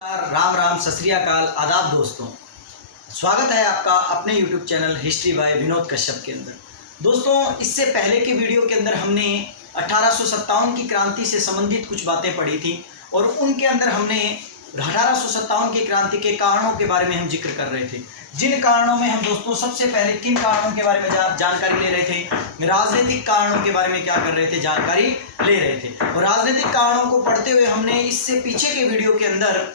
राम राम, सत श्री अकाल, आदाब दोस्तों। स्वागत है आपका अपने YouTube channel history by Vinod Kashyap के अंदर। दोस्तों, इससे पहले के वीडियो के अंदर हमने 1857 की क्रांति से संबंधित कुछ बातें पढ़ी थी और उनके अंदर हमने 1857 की क्रांति के कारणों के बारे में हम जिक्र कर रहे थे। जिन कारणों में हम दोस्तों सबसे पहले किन कारणों के बारे में जानकारी ले रहे थे, राजनीतिक कारणों के बारे में क्या कर रहे थे, जानकारी ले रहे थे। और राजनीतिक कारणों को पढ़ते हुए हमने इससे पीछे के वीडियो के अंदर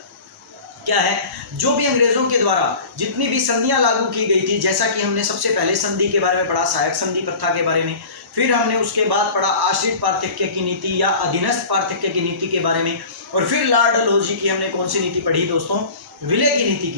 क्या है, जो भी अंग्रेजों के द्वारा जितनी भी संधियां लागू की गई थी, जैसा कि हमने सबसे पहले संधि के बारे में पढ़ा, सहायक संधि प्रथा के बारे में, फिर हमने उसके बाद पढ़ा आश्रित पार्थक्य की नीति या अधीनस्थ पार्थक्य की नीति के बारे में, और फिर लॉर्ड डलहौजी की हमने कौन सी नीति पढ़ी दोस्तों, विलय की नीति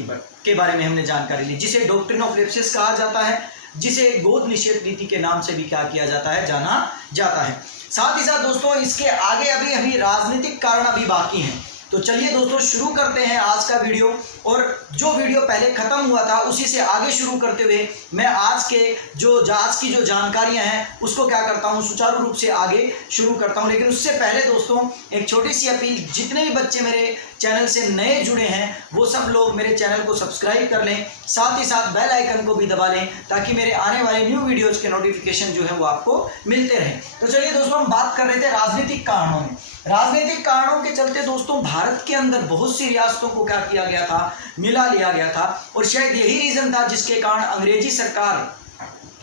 के बारे में हमने जानकारी ली, जिसे डॉक्ट्रिन ऑफ लेप्सिस कहा जाता है, जिसे गोद निषेध नीति के नाम से भी क्या किया जाता है, जाना जाता है। साथ ही साथ दोस्तों इसके आगे अभी राजनीतिक कारण अभी बाकी हैं। तो चलिए दोस्तों शुरू करते हैं आज का वीडियो। और जो वीडियो पहले खत्म हुआ था उसी से आगे शुरू करते हुए मैं आज की जो जानकारियां हैं उसको क्या करता हूं, सुचारू रूप से आगे शुरू करता हूं। लेकिन उससे पहले दोस्तों एक छोटी सी अपील, जितने भी बच्चे मेरे चैनल से नए जुड़े हैं वो सब लोग मेरे चैनल को सब्सक्राइब कर लें, साथ ही साथ बेल आइकन को भी दबा लें ताकि मेरे आने वाले न्यू वीडियोज़ के नोटिफिकेशन जो है वो आपको मिलते रहें। तो चलिए दोस्तों, हम बात कर रहे थे राजनीतिक कारणों में। राजनीतिक कारणों के चलते दोस्तों भारत के अंदर बहुत सी रियासतों को क्या किया गया था, मिला लिया गया था, और शायद यही रीजन था जिसके कारण अंग्रेजी सरकार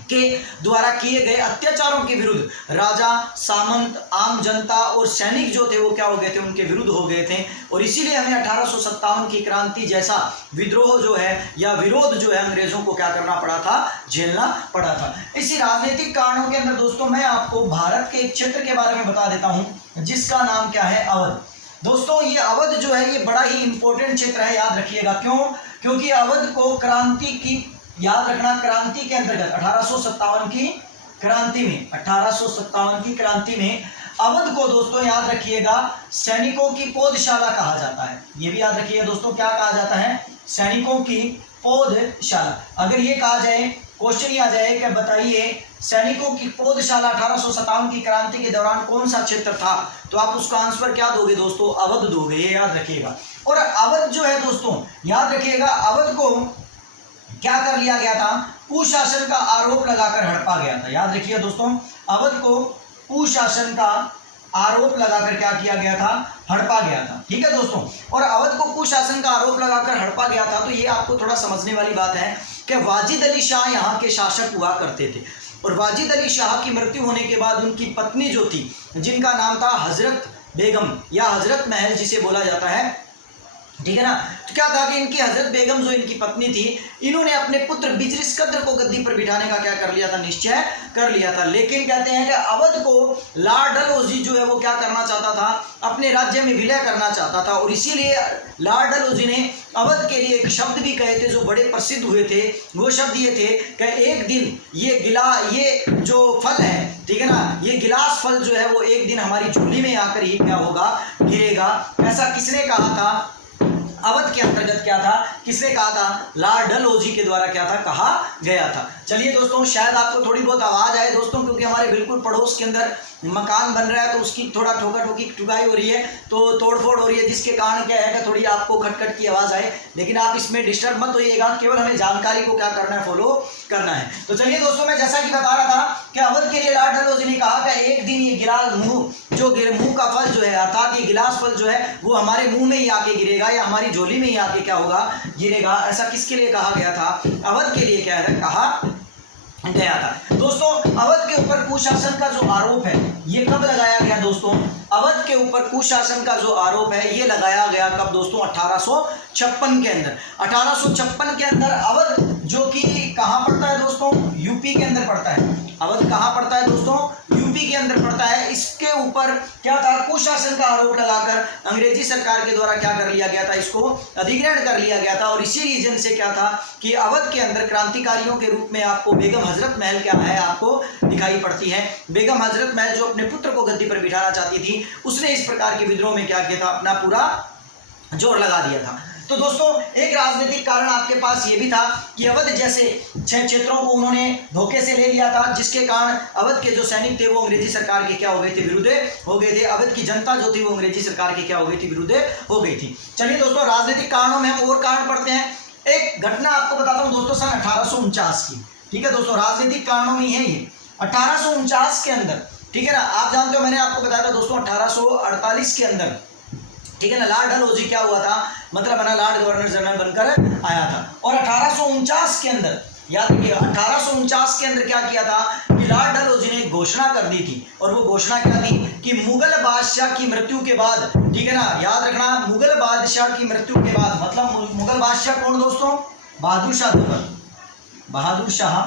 के द्वारा किए गए अत्याचारों के विरुद्ध राजा, सामंत, आम जनता और सैनिक जो थे वो क्या हो गए थे, उनके विरुद्ध हो गए थे। और इसीलिए हमें 1857 की क्रांति जैसा विद्रोह जो है या विरोध जो है अंग्रेजों को क्या करना पड़ा था, झेलना पड़ा था। इसी राजनीतिक कारणों के अंदर दोस्तों मैं आपको भारत के एक क्षेत्र के बारे में बता देता हूं जिसका नाम क्या है, अवध। दोस्तों ये अवध जो है ये बड़ा ही इंपॉर्टेंट क्षेत्र है, याद रखिएगा। क्यों? क्योंकि अवध को क्रांति की, याद रखना, क्रांति के अंतर्गत 1857 की क्रांति में अवध को दोस्तों याद रखिएगा सैनिकों की पौधशाला कहा जाता है। ये भी याद रखिएगा दोस्तों, क्या कहा जाता है, सैनिकों की पौधशाला। अगर ये कहा जाए, क्वेश्चन ही आ जाए कि बताइए सैनिकों की पौधशाला 1857 की क्रांति के दौरान कौन सा क्षेत्र था, तो आप उसका आंसर क्या दोगे दोस्तों, अवध दोगे, ये याद रखिएगा। और अवध जो है दोस्तों याद रखिएगा, अवध को क्या कर लिया गया था, कुशासन का आरोप लगाकर हड़पा गया था। याद रखिए दोस्तों, अवध को कुशासन का आरोप लगाकर क्या किया गया था, हड़पा गया था। ठीक है दोस्तों, और अवध को कुशासन का आरोप लगाकर हड़पा गया था। तो ये आपको थोड़ा समझने वाली बात है कि वाजिद अली शाह यहाँ के शासक हुआ करते थे, और वाजिद अली शाह की मृत्यु होने के बाद उनकी पत्नी जो थी, जिनका नाम था हजरत बेगम या हजरत महल जिसे बोला जाता है, ठीक है ना। तो क्या था कि इनकी हजरत बेगम जो इनकी पत्नी थी, इन्होंने अपने पुत्र बिजरिस कद्र को गद्दी पर बिठाने का क्या कर लिया था, निश्चय कर लिया था। लेकिन कहते हैं कि अवध को लॉर्ड डलहौजी जो है वो क्या करना चाहता था, अपने राज्य में विलय करना चाहता था। और इसीलिए लॉर्ड डलहौजी ने अवध के लिए एक शब्द भी कहे थे जो बड़े प्रसिद्ध हुए थे। वो शब्द ये थे कि एक दिन ये जो फल है, ठीक है ना, ये गिलास फल जो है वो एक दिन हमारी झोली में आकर ही क्या होगा, गिरेगा। ऐसा किसने कहा था, अवध के अंतर्गत क्या था, किसने कहा था, लॉर्ड डलहौजी के द्वारा क्या था, कहा गया था। चलिए दोस्तों, शायद आपको थोड़ी बहुत आवाज आए दोस्तों, क्योंकि हमारे बिल्कुल पड़ोस के अंदर मकान बन रहा है, तो उसकी थोड़ा ठोका ठोकी ठुकाई हो रही है, तो तोड़फोड़ हो रही है, जिसके कारण क्या है कि थोड़ी आपको खटखट की आवाज आए। लेकिन आप इसमें डिस्टर्ब मत होइएगा, केवल हमें जानकारी को क्या करना है, फॉलो करना है। तो चलिए दोस्तों, मैं जैसा कि बता रहा था कि अवध के लिए लॉर्ड डलहौजी ने कहा कि एक दिन ये गिलास मुंह का फल जो है, अर्थात ये गिलास फल जो है वो हमारे मुंह में ही आके गिरेगा या हमारी झोली में ही आके क्या होगा, गिरेगा। ऐसा किसके लिए कहा गया था, अवध के लिए क्या है, कहा गया था। दोस्तों अवध के ऊपर कुशासन का जो आरोप है ये कब लगाया गया दोस्तों, अवध के ऊपर कुशासन का जो आरोप है ये लगाया गया कब दोस्तों, 1856 के अंदर। 1856 के अंदर अवध जो कि कहां पड़ता है दोस्तों, यूपी के अंदर पड़ता है। अवध कहां पड़ता है दोस्तों, यूपी के अंदर पड़ता है। इसके ऊपर क्या था, कुशासन का आरोप लगाकर अंग्रेजी सरकार के द्वारा क्या कर लिया गया था, इसको अधिग्रहण कर लिया गया था। और इसी रीजन से क्या था कि अवध के अंदर क्रांतिकारियों के रूप में आपको बेगम हजरत महल क्या है, आपको दिखाई पड़ती है। बेगम हजरत महल जो अपने पुत्र को गद्दी पर बिठाना चाहती थी, उसने इस प्रकार के विद्रोह में क्या किया था, अपना पूरा जोर लगा दिया था। तो दोस्तों एक राजनीतिक कारण आपके पास ये भी था कि अवध जैसे 6 क्षेत्रों को उन्होंने धोखे से ले लिया था, जिसके कारण अवध के जो सैनिक थे वो अंग्रेजी सरकार के क्या हो गए थे, विरुद्ध हो गए थे। अवध की जनता जो थी वो अंग्रेजी सरकार के क्या हो गई थी, विरुद्ध हो गई थी। चलिए दोस्तों राजनीतिक कारणों में हम और कारण पढ़ते हैं। एक घटना आपको बताता हूं दोस्तों सन 1849 की, ठीक है दोस्तों, राजनीतिक कारणों में है ये 1849 के अंदर, ठीक है ना। आप जानते हो मैंने आपको बताया था दोस्तों 1848 के अंदर, ठीक है ना, लॉर्ड डलहौजी क्या हुआ था, मतलब है ना लॉर्ड गवर्नर जनरल बनकर आया था। और 1849 के अंदर याद रखिए 1849 के अंदर क्या किया था कि लॉर्ड डलहौजी ने एक घोषणा कर दी थी। और वो घोषणा क्या थी कि मुगल बादशाह की मृत्यु के बाद, ठीक है ना, याद रखना, मुगल बादशाह की मृत्यु के बाद, मतलब मुगल बादशाह कौन दोस्तों, बहादुर शाह जफर, बहादुर शाह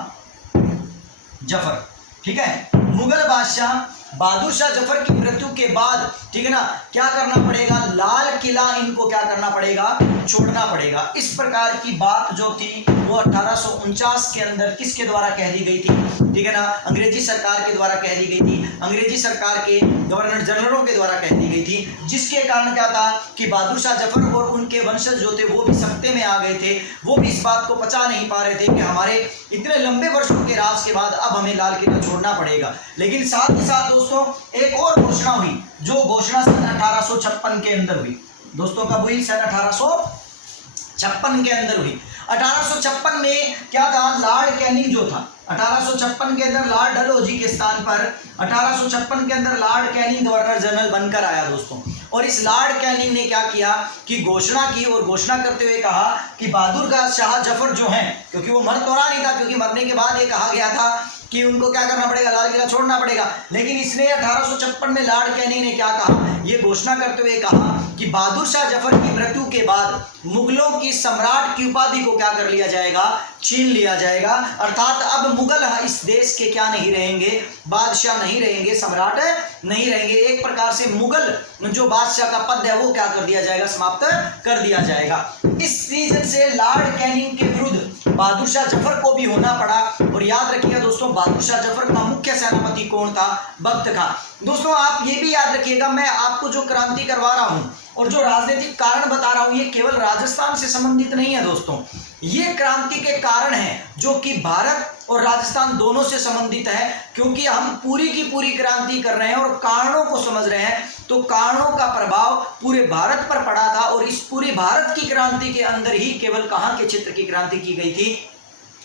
जफर, ठीक है, मुगल बादशाह बहादुर शाह जफर की मृत्यु के बाद, ठीक है ना, क्या करना पड़ेगा, लाल किला इनको क्या करना पड़ेगा, छोड़ना पड़ेगा। इस प्रकार की बात जो थी वो 1849 के अंदर किसके द्वारा कह दी गई थी, ठीक है ना, अंग्रेजी सरकार के द्वारा कह दी गई थी, अंग्रेजी सरकार के गवर्नर जनरलों के द्वारा कह दी गई थी। जिसके कारण क्या था कि बहादुर शाह जफर और उनके वंशज जो थे वो भी सत्ते में आ गए थे, वो भी इस बात को पचा नहीं पा रहे थे कि हमारे इतने लंबे वर्षों के राज के बाद अब हमें लाल किला छोड़ना पड़ेगा। लेकिन साथ ही साथ दोस्तों एक और घोषणा हुई, जो घोषणा सन 1856 के अंदर हुई। दोस्तों कब हुई, सन 1856 के अंदर हुई। 1856 में क्या था, लॉर्ड कैनिंग जो था, 1856 के अंदर लॉर्ड डलहौजी के स्थान पर 1856 के अंदर लॉर्ड कैनिंग गवर्नर जनरल बनकर आया दोस्तों। और इस लॉर्ड कैनिंग ने क्या किया कि घोषणा की, और घोषणा करते हुए कहा कि बहादुर शाह जफर जो हैं, क्योंकि वो मर तो रहा नहीं था, क्योंकि मरने के बाद ये कहा गया था कि उनको क्या करना पड़ेगा, लाल किला छोड़ना पड़ेगा। लेकिन इसने 1856 में लॉर्ड कैनिंग ने क्या कहा, ये घोषणा करते हुए कहा कि बहादुर शाह जफर की मृत्यु के बाद मुगलों की सम्राट की उपाधि को क्या कर लिया जाएगा, छीन लिया जाएगा। अर्थात अब मुगल इस देश के क्या नहीं रहेंगे, बादशाह नहीं रहेंगे, सम्राट नहीं रहेंगे। एक प्रकार से मुगल जो बादशाह का पद है वो क्या कर दिया जाएगा, समाप्त कर दिया जाएगा। इस रीजन से लॉर्ड कैनिंग के विरुद्ध बहादुर शाह जफर को भी होना पड़ा। और याद रखिएगा दोस्तों बहादुर शाह जफर का मुख्य सेनापति कौन था, बख्त खां। दोस्तों आप ये भी याद रखिएगा, मैं आपको जो क्रांति करवा रहा हूं और जो राजनीतिक कारण बता रहा हूं ये केवल राजस्थान से संबंधित नहीं है दोस्तों, ये क्रांति के कारण हैं जो कि भारत और राजस्थान दोनों से संबंधित है। क्योंकि हम पूरी की पूरी क्रांति कर रहे हैं और कारणों को समझ रहे हैं, तो कारणों का प्रभाव पूरे भारत पर पड़ा था। और इस पूरी भारत की क्रांति के अंदर ही केवल कहां के क्षेत्र की क्रांति की गई थी,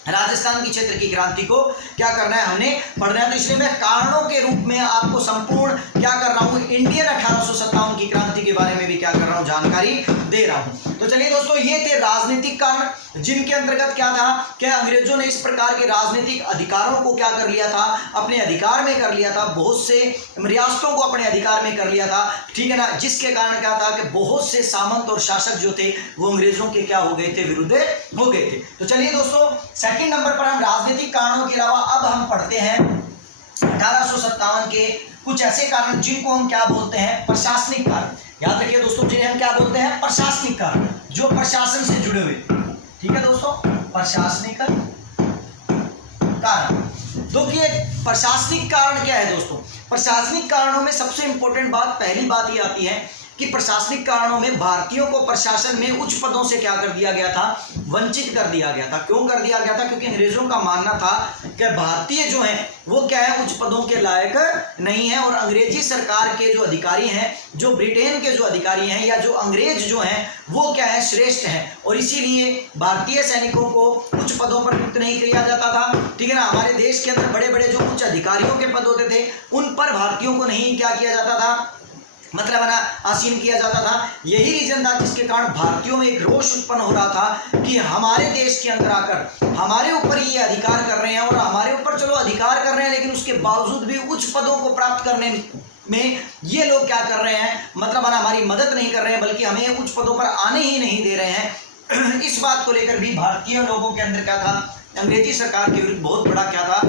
राजस्थान की क्षेत्र की क्रांति को क्या करना है, हमने पढ़ना है। तो इसलिए मैं कारणों के रूप में आपको संपूर्ण क्या कर रहा हूं, इंडियन 1857 की क्रांति के बारे में भी क्या कर रहा हूं, जानकारी दे रहा हूं। तो चलिए दोस्तों ये थे राजनीतिक कारण, जिनके अंतर्गत क्या था कि अंग्रेजों ने इस प्रकार के राजनीतिक अधिकारों को क्या कर लिया था, अपने अधिकार में कर लिया था, बहुत से रियासतों को अपने अधिकार में कर लिया था, ठीक है ना। जिसके कारण क्या था कि बहुत से सामंत और शासक जो थे वो अंग्रेजों के क्या हो गए थे, विरुद्ध हो गए थे। तो चलिए दोस्तों सेकंड नंबर पर हम राजनीतिक कारणों के अलावा अब हम पढ़ते हैं 1857 के कुछ ऐसे कारण जिनको हम क्या बोलते हैं, प्रशासनिक कारण। याद रखिए दोस्तों जिन्हें हम क्या बोलते हैं, प्रशासनिक कारण, जो प्रशासन से जुड़े हुए, ठीक है दोस्तों, प्रशासनिक कारण। देखिए प्रशासनिक कारण क्या है दोस्तों, प्रशासनिक कारणों में सबसे इंपॉर्टेंट बात, पहली बात ये आती है कि प्रशासनिक कारणों में भारतीयों को प्रशासन में उच्च पदों से क्या कर दिया गया था, वंचित कर दिया गया था। क्यों कर दिया गया था, क्योंकि अंग्रेजों का मानना था कि भारतीय जो हैं वो क्या है, उच्च पदों के लायक नहीं है। और अंग्रेजी सरकार के जो अधिकारी हैं, जो ब्रिटेन के जो अधिकारी हैं या जो अंग्रेज जो हैं वो क्या है, श्रेष्ठ हैं। और इसीलिए भारतीय सैनिकों को उच्च पदों पर नियुक्त नहीं किया जाता था, ठीक है ना। हमारे देश के अंदर बड़े बड़े जो उच्च अधिकारियों के पद होते थे उन पर भारतीयों को नहीं क्या किया जाता था, मतलब ना आसीन किया जाता था। यही रीजन था जिसके कारण भारतीयों में एक रोष उत्पन्न हो रहा था कि हमारे देश के अंदर आकर हमारे ऊपर ये अधिकार कर रहे हैं, और हमारे ऊपर चलो अधिकार कर रहे हैं लेकिन उसके बावजूद भी उच्च पदों को प्राप्त करने में ये लोग क्या कर रहे हैं, मतलब हमारी मदद नहीं कर रहे हैं, बल्कि हमें उच्च पदों पर आने ही नहीं दे रहे हैं। इस बात को लेकर भी भारतीय लोगों के अंदर क्या था, अंग्रेजी सरकार के विरुद्ध बहुत बड़ा क्या था,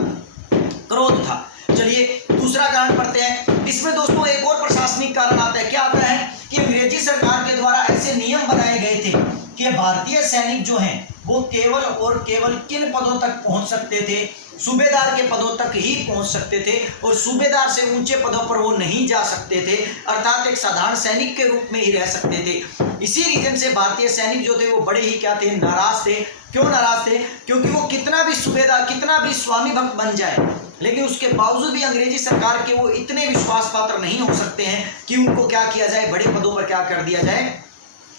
क्रोध था। चलिए दूसरा कारण पढ़ते हैं। इसमें दोस्तों एक और प्रशासनिक कारण आता है। क्या आता है कि अंग्रेजी सरकार के द्वारा ऐसे नियम बनाए गए थे कि भारतीय सैनिक जो हैं वो केवल और केवल किन पदों तक पहुंच सकते थे, सूबेदार के पदों तक ही पहुंच सकते थे, और सूबेदार से ऊंचे पदों पर वो नहीं जा सकते थे, अर्थात एक साधारण सैनिक के रूप में ही रह सकते थे। इसी रीजन से भारतीय सैनिक जो थे वो बड़े ही क्या थे, नाराज थे। क्यों नाराज थे? क्योंकि वो कितना भी सूबेदार, कितना भी स्वामी भक्त बन जाए, लेकिन उसके बावजूद भी अंग्रेजी सरकार के वो इतने विश्वास पात्र नहीं हो सकते हैं कि उनको क्या किया जाए, बड़े पदों पर क्या कर दिया जाए,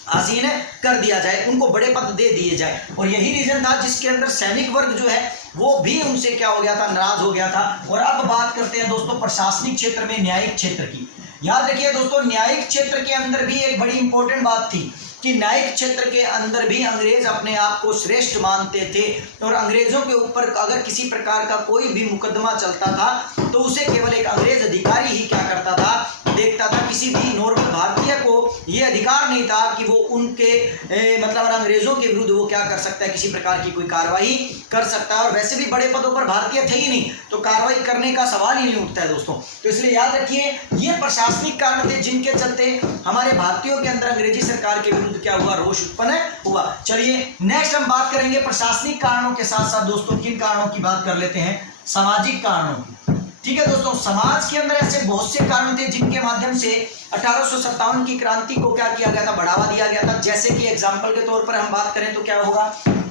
आसीन कर दिया जाए, उनको बड़े पद दे दिए जाए। और यही रीजन था जिसके अंदर सैनिक वर्ग जो है वो भी उनसे क्या हो गया था, नाराज हो गया था। और अब बात करते हैं दोस्तों प्रशासनिक क्षेत्र में न्यायिक क्षेत्र की। याद रखिए दोस्तों, न्यायिक क्षेत्र के अंदर भी एक बड़ी इंपॉर्टेंट बात थी कि न्यायिक क्षेत्र के अंदर भी अंग्रेज अपने आप को श्रेष्ठ मानते थे, और अंग्रेजों के ऊपर अगर किसी प्रकार का कोई भी मुकदमा चलता था तो उसे केवल एक अंग्रेज अधिकारी ही क्या करता था, देखता था। किसी भी नॉर्मल भारतीय को यह अधिकार नहीं था कि वो उनके मतलब अंग्रेजों के विरुद्ध वो क्या कर सकता है, किसी प्रकार की कोई कार्रवाई कर सकता है। और वैसे भी बड़े पदों पर भारतीय थे ही नहीं, तो कार्रवाई करने का सवाल ही नहीं उठता है दोस्तों। तो इसलिए याद रखिए ये प्रशासनिक कारण थे जिनके चलते हमारे भारतीयों के अंदर अंग्रेजी सरकार के विरुद्ध क्या हुआ, रोष उत्पन्न हुआ। चलिए नेक्स्ट हम बात करेंगे प्रशासनिक कारणों के साथ साथ दोस्तों किन कारणों की बात कर लेते हैं, सामाजिक कारणों की। ठीक है दोस्तों, समाज के अंदर ऐसे बहुत से कारण थे जिनके माध्यम से 1857 की क्रांति को क्या किया गया था, बढ़ावा दिया गया था। जैसे कि एग्जाम्पल के तौर पर हम बात करें तो क्या होगा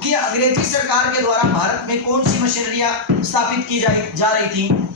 कि अंग्रेजी सरकार के द्वारा भारत में कौन सी मशीनरियां स्थापित की जा रही थी,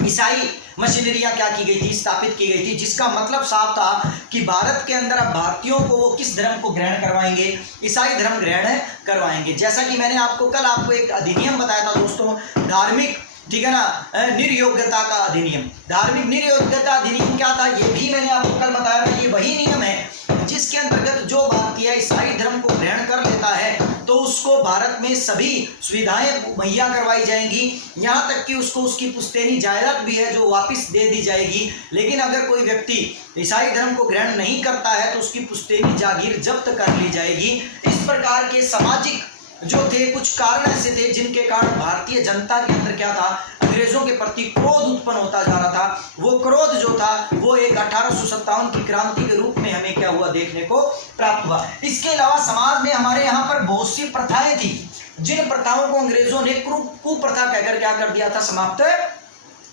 ईसाई मशीनरियां क्या की गई थी, स्थापित की गई थी, जिसका मतलब साफ था कि भारत के अंदर अब भारतीयों को वो किस धर्म को ग्रहण करवाएंगे, ईसाई धर्म ग्रहण करवाएंगे। जैसा कि मैंने कल आपको एक अधिनियम बताया था दोस्तों, धार्मिक, ठीक है ना, निर्योग्यता का अधिनियम। धार्मिक निर्योग्यता अधिनियम क्या था, ये भी मैंने आपको कल बताया था। ये वही नियम है जिसके अंतर्गत जो भारतीय ईसाई धर्म को ग्रहण कर लेता है तो उसको भारत में सभी सुविधाएं मुहैया करवाई जाएंगी, यहाँ तक कि उसको उसकी पुश्तैनी जायदाद भी है जो वापस दे दी जाएगी। लेकिन अगर कोई व्यक्ति ईसाई धर्म को ग्रहण नहीं करता है तो उसकी पुश्तैनी जागीर जब्त कर ली जाएगी। इस प्रकार के सामाजिक जो थे कुछ कारण ऐसे थे जिनके कारण भारतीय जनता के अंदर क्या था, अंग्रेजों के प्रति क्रोध उत्पन्न होता जा रहा था। वो क्रोध जो था वो एक 1857 की क्रांति के रूप में हमें क्या हुआ, देखने को प्राप्त हुआ। इसके अलावा समाज में हमारे यहाँ पर बहुत सी प्रथाएं थी, जिन प्रथाओं को अंग्रेजों ने कुप्रथा कहकर क्या कर दिया था, समाप्त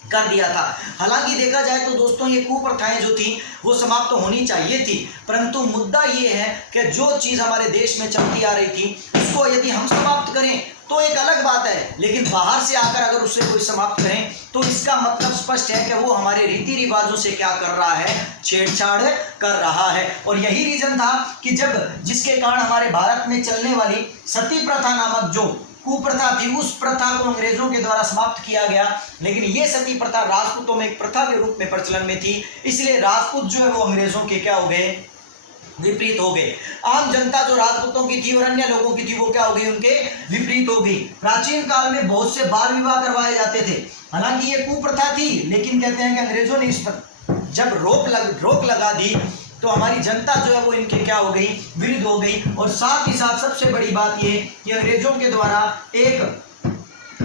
कर दिया था। हालांकि देखा जाए तो दोस्तों ये कुप्रथाएं जो थी वो समाप्त तो होनी चाहिए थी, परंतु मुद्दा ये है कि जो चीज़ हमारे देश में चलती आ रही थी उसको यदि हम समाप्त करें तो एक अलग बात है, लेकिन बाहर से आकर अगर उसे कोई समाप्त करें तो इसका मतलब स्पष्ट है कि वो हमारे रीति रिवाजों से क्या कर रहा है, छेड़छाड़ कर रहा है। और यही रीजन था कि जिसके कारण हमारे भारत में चलने वाली सती प्रथा नामक जो कुप्रथा थी उस प्रथा को अंग्रेजों के द्वारा समाप्त किया गया। लेकिन ये सती प्रथा राजपूतों में एक प्रथा के रूप में प्रचलन में थी, इसलिए राजपूत जो है वो अंग्रेजों के क्या हो गए, विपरीत हो गए। आम जनता जो राजपूतों की थी और अन्य लोगों की थी वो क्या हो गई, उनके विपरीत हो गई। प्राचीन काल में बहुत से बाल विवाह करवाए जाते थे, हालांकि ये कुप्रथा थी, लेकिन कहते हैं कि अंग्रेजों ने इस पर जब रोक लगा दी तो हमारी जनता जो है वो इनके क्या हो गई, विरुद्ध हो गई। और साथ ही साथ सबसे बड़ी बात ये कि अंग्रेजों के द्वारा एक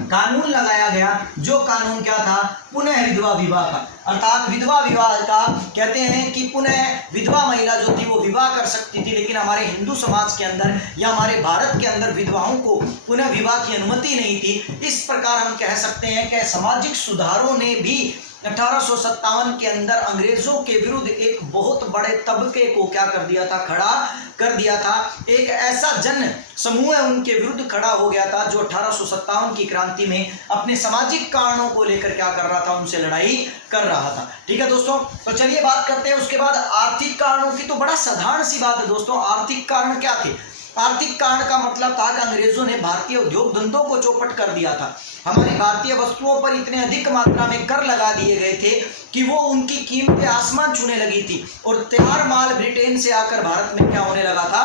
कानून लगाया गया, जो कानून क्या था, पुनः विधवा विवाह का, अर्थात विधवा विवाह का। कहते हैं कि पुनः विधवा महिला जो थी वो विवाह कर सकती थी, लेकिन हमारे हिंदू समाज के अंदर या हमारे भारत के अंदर विधवाओं को पुनः विवाह की अनुमति नहीं थी। इस प्रकार हम कह सकते हैं कि सामाजिक सुधारों ने भी 1857 के अंदर अंग्रेजों के विरुद्ध एक बहुत बड़े तबके को क्या कर दिया था, खड़ा कर दिया था। एक ऐसा जन समूह उनके विरुद्ध खड़ा हो गया था जो 1857 की क्रांति में अपने सामाजिक कारणों को लेकर क्या कर रहा था, उनसे लड़ाई कर रहा था। ठीक है दोस्तों, तो चलिए बात करते हैं उसके बाद आर्थिक कारणों की। तो बड़ा साधारण सी बात है दोस्तों, आर्थिक कारण क्या थे। आर्थिक कारण का मतलब था कि अंग्रेजों ने भारतीय उद्योग धंधों को चौपट कर दिया था। हमारी भारतीय वस्तुओं पर इतने अधिक मात्रा में कर लगा दिए गए थे कि वो उनकी कीमतें आसमान छूने लगी थी, और तैयार माल ब्रिटेन से आकर भारत में क्या होने लगा था,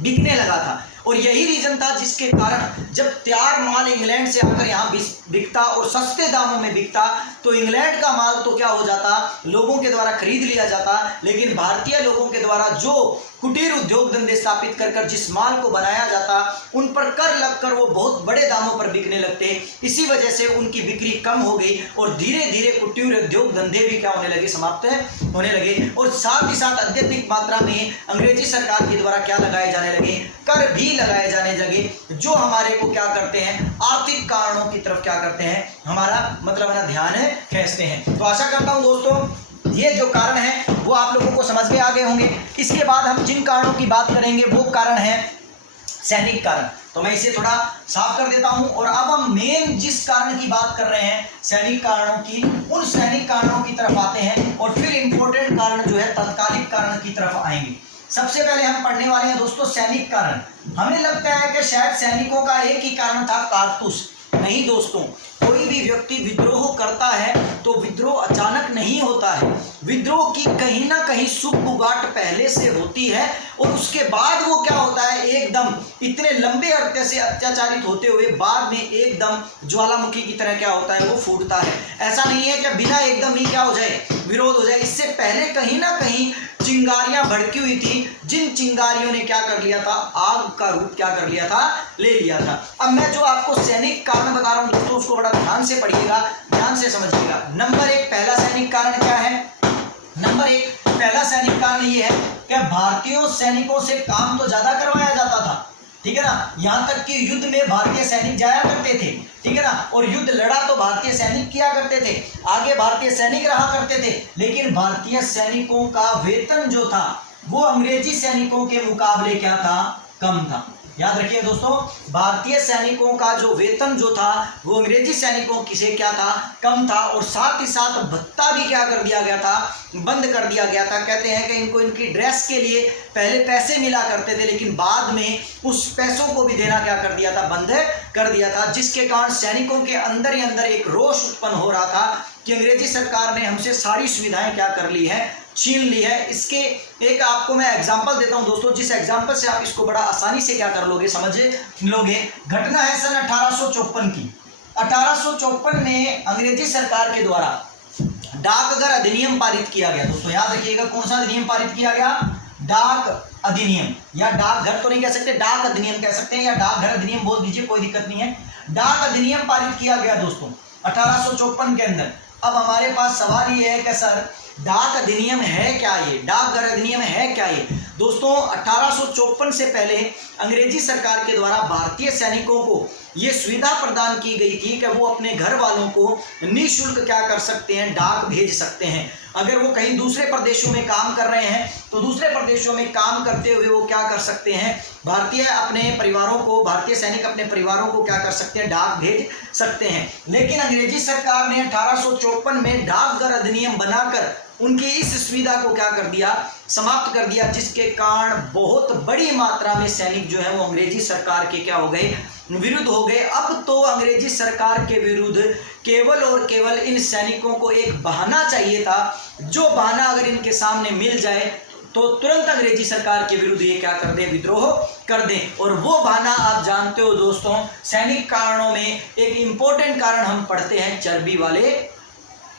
बिकने लगा था। और यही रीजन था जिसके कारण जब तैयार माल इंग्लैंड से आकर यहाँ बिकता और सस्ते दामों में बिकता तो इंग्लैंड का माल तो क्या हो जाता, लोगों के द्वारा खरीद लिया जाता, लेकिन भारतीय लोगों के द्वारा जो कुटीर उद्योग धंधे स्थापित कर जिस माल को बनाया जाता उन पर कर लगकर वो बहुत बड़े दामों पर बिकने लगते। इसी वजह से उनकी बिक्री कम हो गई और धीरे धीरे कुटीर उद्योग धंधे भी क्या होने लगे, समाप्त होने लगे। और साथ ही साथ अत्यधिक मात्रा में अंग्रेजी सरकार के द्वारा क्या लगाए जाने लगे, कर भी लगाए जाने लगे, जो हमारे को क्या करते हैं, आर्थिक कारणों की तरफ क्या करते हैं, हमारा मतलब ध्यान खींचते हैं। तो आशा करता हूं दोस्तों ये जो कारण है वो आप लोगों को समझ में आ गए होंगे। इसके बाद हम जिन कारणों की बात करेंगे वो कारण है सैनिक कारण। तो मैं इसे थोड़ा साफ कर देता हूं और अब हम मेन जिस कारण की बात कर रहे हैं सैनिक कारणों की, उन सैनिक कारणों की तरफ आते हैं और फिर इंपॉर्टेंट कारण जो है तात्कालिक कारण की तरफ आएंगे। सबसे पहले हम पढ़ने वाले हैं दोस्तों सैनिक कारण। हमें लगता है कि शायद सैनिकों का एक ही कारण था, कारतूस। नहीं दोस्तों, कोई भी व्यक्ति विद्रोह करता है तो विद्रोह अचानक नहीं होता है। विद्रोह की कहीं ना कहीं सुगबुगाहट पहले से होती है और उसके बाद वो क्या होता है, एकदम इतने लंबे अरसे से अत्याचारित होते हुए बाद में एकदम ज्वालामुखी की तरह क्या होता है, वो फूटता है। ऐसा नहीं है कि बिना एकदम ही क्या हो जाए, विरोध हो जाए। इससे पहले कहीं ना कहीं चिंगारियां भड़की हुई थी, जिन चिंगारियों ने क्या कर लिया था, आग का रूप क्या कर लिया था, ले लिया था। अब मैं जो आपको सैनिक कारण बता रहा हूं दोस्तों, उसको बड़ा ध्यान से पढ़िएगा, ध्यान से समझिएगा। नंबर एक, पहला सैनिक कारण क्या है? नंबर एक, पहला सैनिक कारण ये है कि भारतीय सैनिकों से काम तो ज्यादा करवाया जाता था, ठीक है ना। यहां तक कि युद्ध में भारतीय सैनिक जाया करते थे, ठीक है ना, और युद्ध लड़ा तो भारतीय सैनिक किया करते थे, आगे भारतीय सैनिक रहा करते थे। लेकिन भारतीय सैनिकों का वेतन जो था वो अंग्रेजी सैनिकों के मुकाबले क्या था, कम था। याद रखिए दोस्तों, भारतीय सैनिकों का जो वेतन जो था वो अंग्रेजी सैनिकों की से क्या था, कम था। और साथ ही साथ भत्ता भी क्या कर दिया गया था, बंद कर दिया गया था। कहते हैं कि इनको इनकी ड्रेस के लिए पहले पैसे मिला करते थे, लेकिन बाद में उस पैसों को भी देना क्या कर दिया था, बंद कर दिया था। जिसके कारण सैनिकों के अंदर ही अंदर एक रोष उत्पन्न हो रहा था कि अंग्रेजी सरकार ने हमसे सारी सुविधाएं क्या कर ली है, छीन ली है। इसके एक आपको मैं एग्जांपल देता हूं दोस्तों, जिस एग्जांपल से आप इसको बड़ा आसानी से क्या कर लोगे, समझ लोगे। घटना है सन 1854 की। 1854 में अंग्रेजी सरकार के द्वारा डाकघर अधिनियम पारित किया गया। दोस्तों याद रखिएगा, कौन सा अधिनियम पारित किया गया, डाक अधिनियम, या डाकघर तो नहीं कह सकते, डाक अधिनियम कह सकते हैं, या डाकघर अधिनियम बोल दीजिए, कोई दिक्कत नहीं है। डाक अधिनियम पारित किया गया दोस्तों 1854 के अंदर। अब हमारे पास सवाल ये है कि सर डाक अधिनियम है क्या, ये डाकघर अधिनियम है क्या ये? दोस्तों 1854 से पहले अंग्रेजी सरकार के द्वारा भारतीय सैनिकों को ये सुविधा प्रदान की गई थी कि वो अपने घर वालों को निःशुल्क क्या कर सकते हैं, डाक भेज सकते हैं। अगर वो कहीं दूसरे प्रदेशों में काम कर रहे हैं तो दूसरे प्रदेशों में काम करते हुए वो क्या कर सकते हैं, भारतीय अपने परिवारों को, भारतीय सैनिक अपने परिवारों को क्या कर सकते हैं, डाक भेज सकते हैं। लेकिन अंग्रेजी सरकार ने 1854 में डाकघर अधिनियम बनाकर उनकी इस सुविधा को क्या कर दिया, समाप्त कर दिया, जिसके कारण बहुत बड़ी मात्रा में सैनिक जो है वो अंग्रेजी सरकार के क्या हो गए, विरुद्ध हो गए। अब तो अंग्रेजी सरकार के विरुद्ध केवल और केवल इन सैनिकों को एक बहाना चाहिए था, जो बहाना अगर इनके सामने मिल जाए तो तुरंत अंग्रेजी सरकार के विरुद्ध ये क्या कर दें, विद्रोह कर दें। और वो बहाना आप जानते हो दोस्तों, सैनिक कारणों में एक इंपॉर्टेंट कारण हम पढ़ते हैं, चर्बी वाले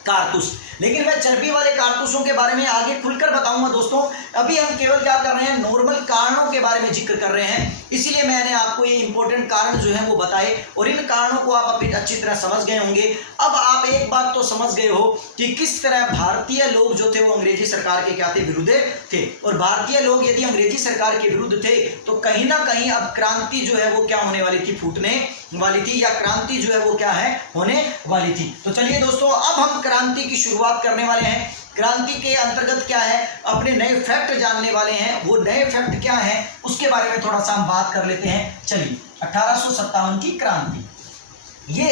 कारतूस। लेकिन मैं चर्बी वाले कारतूसों के बारे में आगे खुलकर बताऊंगा दोस्तों। अभी हम केवल क्या कर रहे हैं, नॉर्मल कारणों के बारे में जिक्र कर रहे हैं, इसीलिए मैंने आपको ये इंपॉर्टेंट कारण जो है वो बताए और इन कारणों को आप अभी अच्छी तरह समझ गए होंगे। अब आप एक बात तो समझ गए हो कि किस तरह भारतीय लोग जो थे वो अंग्रेजी सरकार के क्या थे, विरुद्ध थे। और भारतीय लोग यदि अंग्रेजी सरकार के विरुद्ध थे तो कहीं ना कहीं अब क्रांति जो है वो क्या होने वाली थी, फूटने वाली थी, या क्रांति जो है वो क्या है, होने वाली थी। तो चलिए दोस्तों, अब हम क्रांति की शुरुआत करने वाले हैं। क्रांति के अंतर्गत क्या है, अपने नए फैक्ट जानने वाले हैं। वो नए फैक्ट क्या है उसके बारे में थोड़ा सा हम बात कर लेते हैं। चलिए, 1857 की क्रांति, ये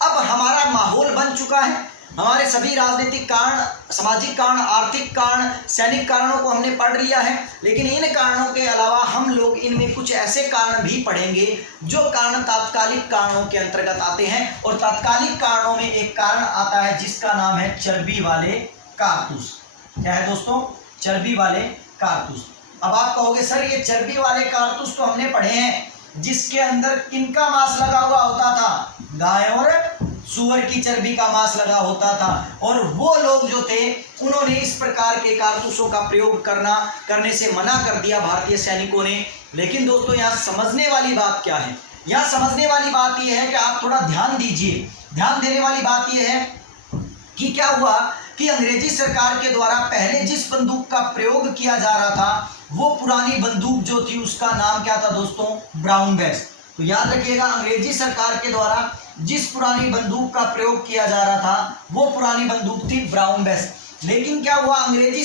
अब हमारा माहौल बन चुका है। हमारे सभी राजनीतिक कारण, सामाजिक कारण, आर्थिक कारण, सैनिक कारणों को हमने पढ़ लिया है। लेकिन इन कारणों के अलावा हम लोग इनमें कुछ ऐसे कारण भी पढ़ेंगे जो कारण तात्कालिक कारणों के अंतर्गत आते हैं। और तात्कालिक कारणों में एक कारण आता है जिसका नाम है चर्बी वाले कारतूस। क्या है दोस्तों, चर्बी वाले कारतूस। अब आप कहोगे सर ये चर्बी वाले कारतूस तो हमने पढ़े हैं, जिसके अंदर किनका मांस लगा हुआ होता था, गाय और सूअर की चर्बी का मांस लगा होता था। और वो लोग जो थे उन्होंने इस प्रकार के कारतूसों का प्रयोग करने से मना कर दिया भारतीय सैनिकों ने। लेकिन दोस्तों यहाँ समझने वाली बात क्या है, यहाँ समझने वाली बात यह है कि आप थोड़ा ध्यान दीजिए। ध्यान देने वाली बात यह है कि क्या हुआ कि अंग्रेजी सरकार के द्वारा पहले जिस बंदूक का प्रयोग किया जा रहा था वो पुरानी बंदूक जो थी उसका नाम क्या था दोस्तों, ब्राउन बेस। तो याद रखिएगा, अंग्रेजी सरकार के द्वारा जिस पुरानी बंदूक का प्रयोग किया जा रहा था वो पुरानी बंदूक थी ब्राउन बेस। लेकिन क्या हुआ, अंग्रेजी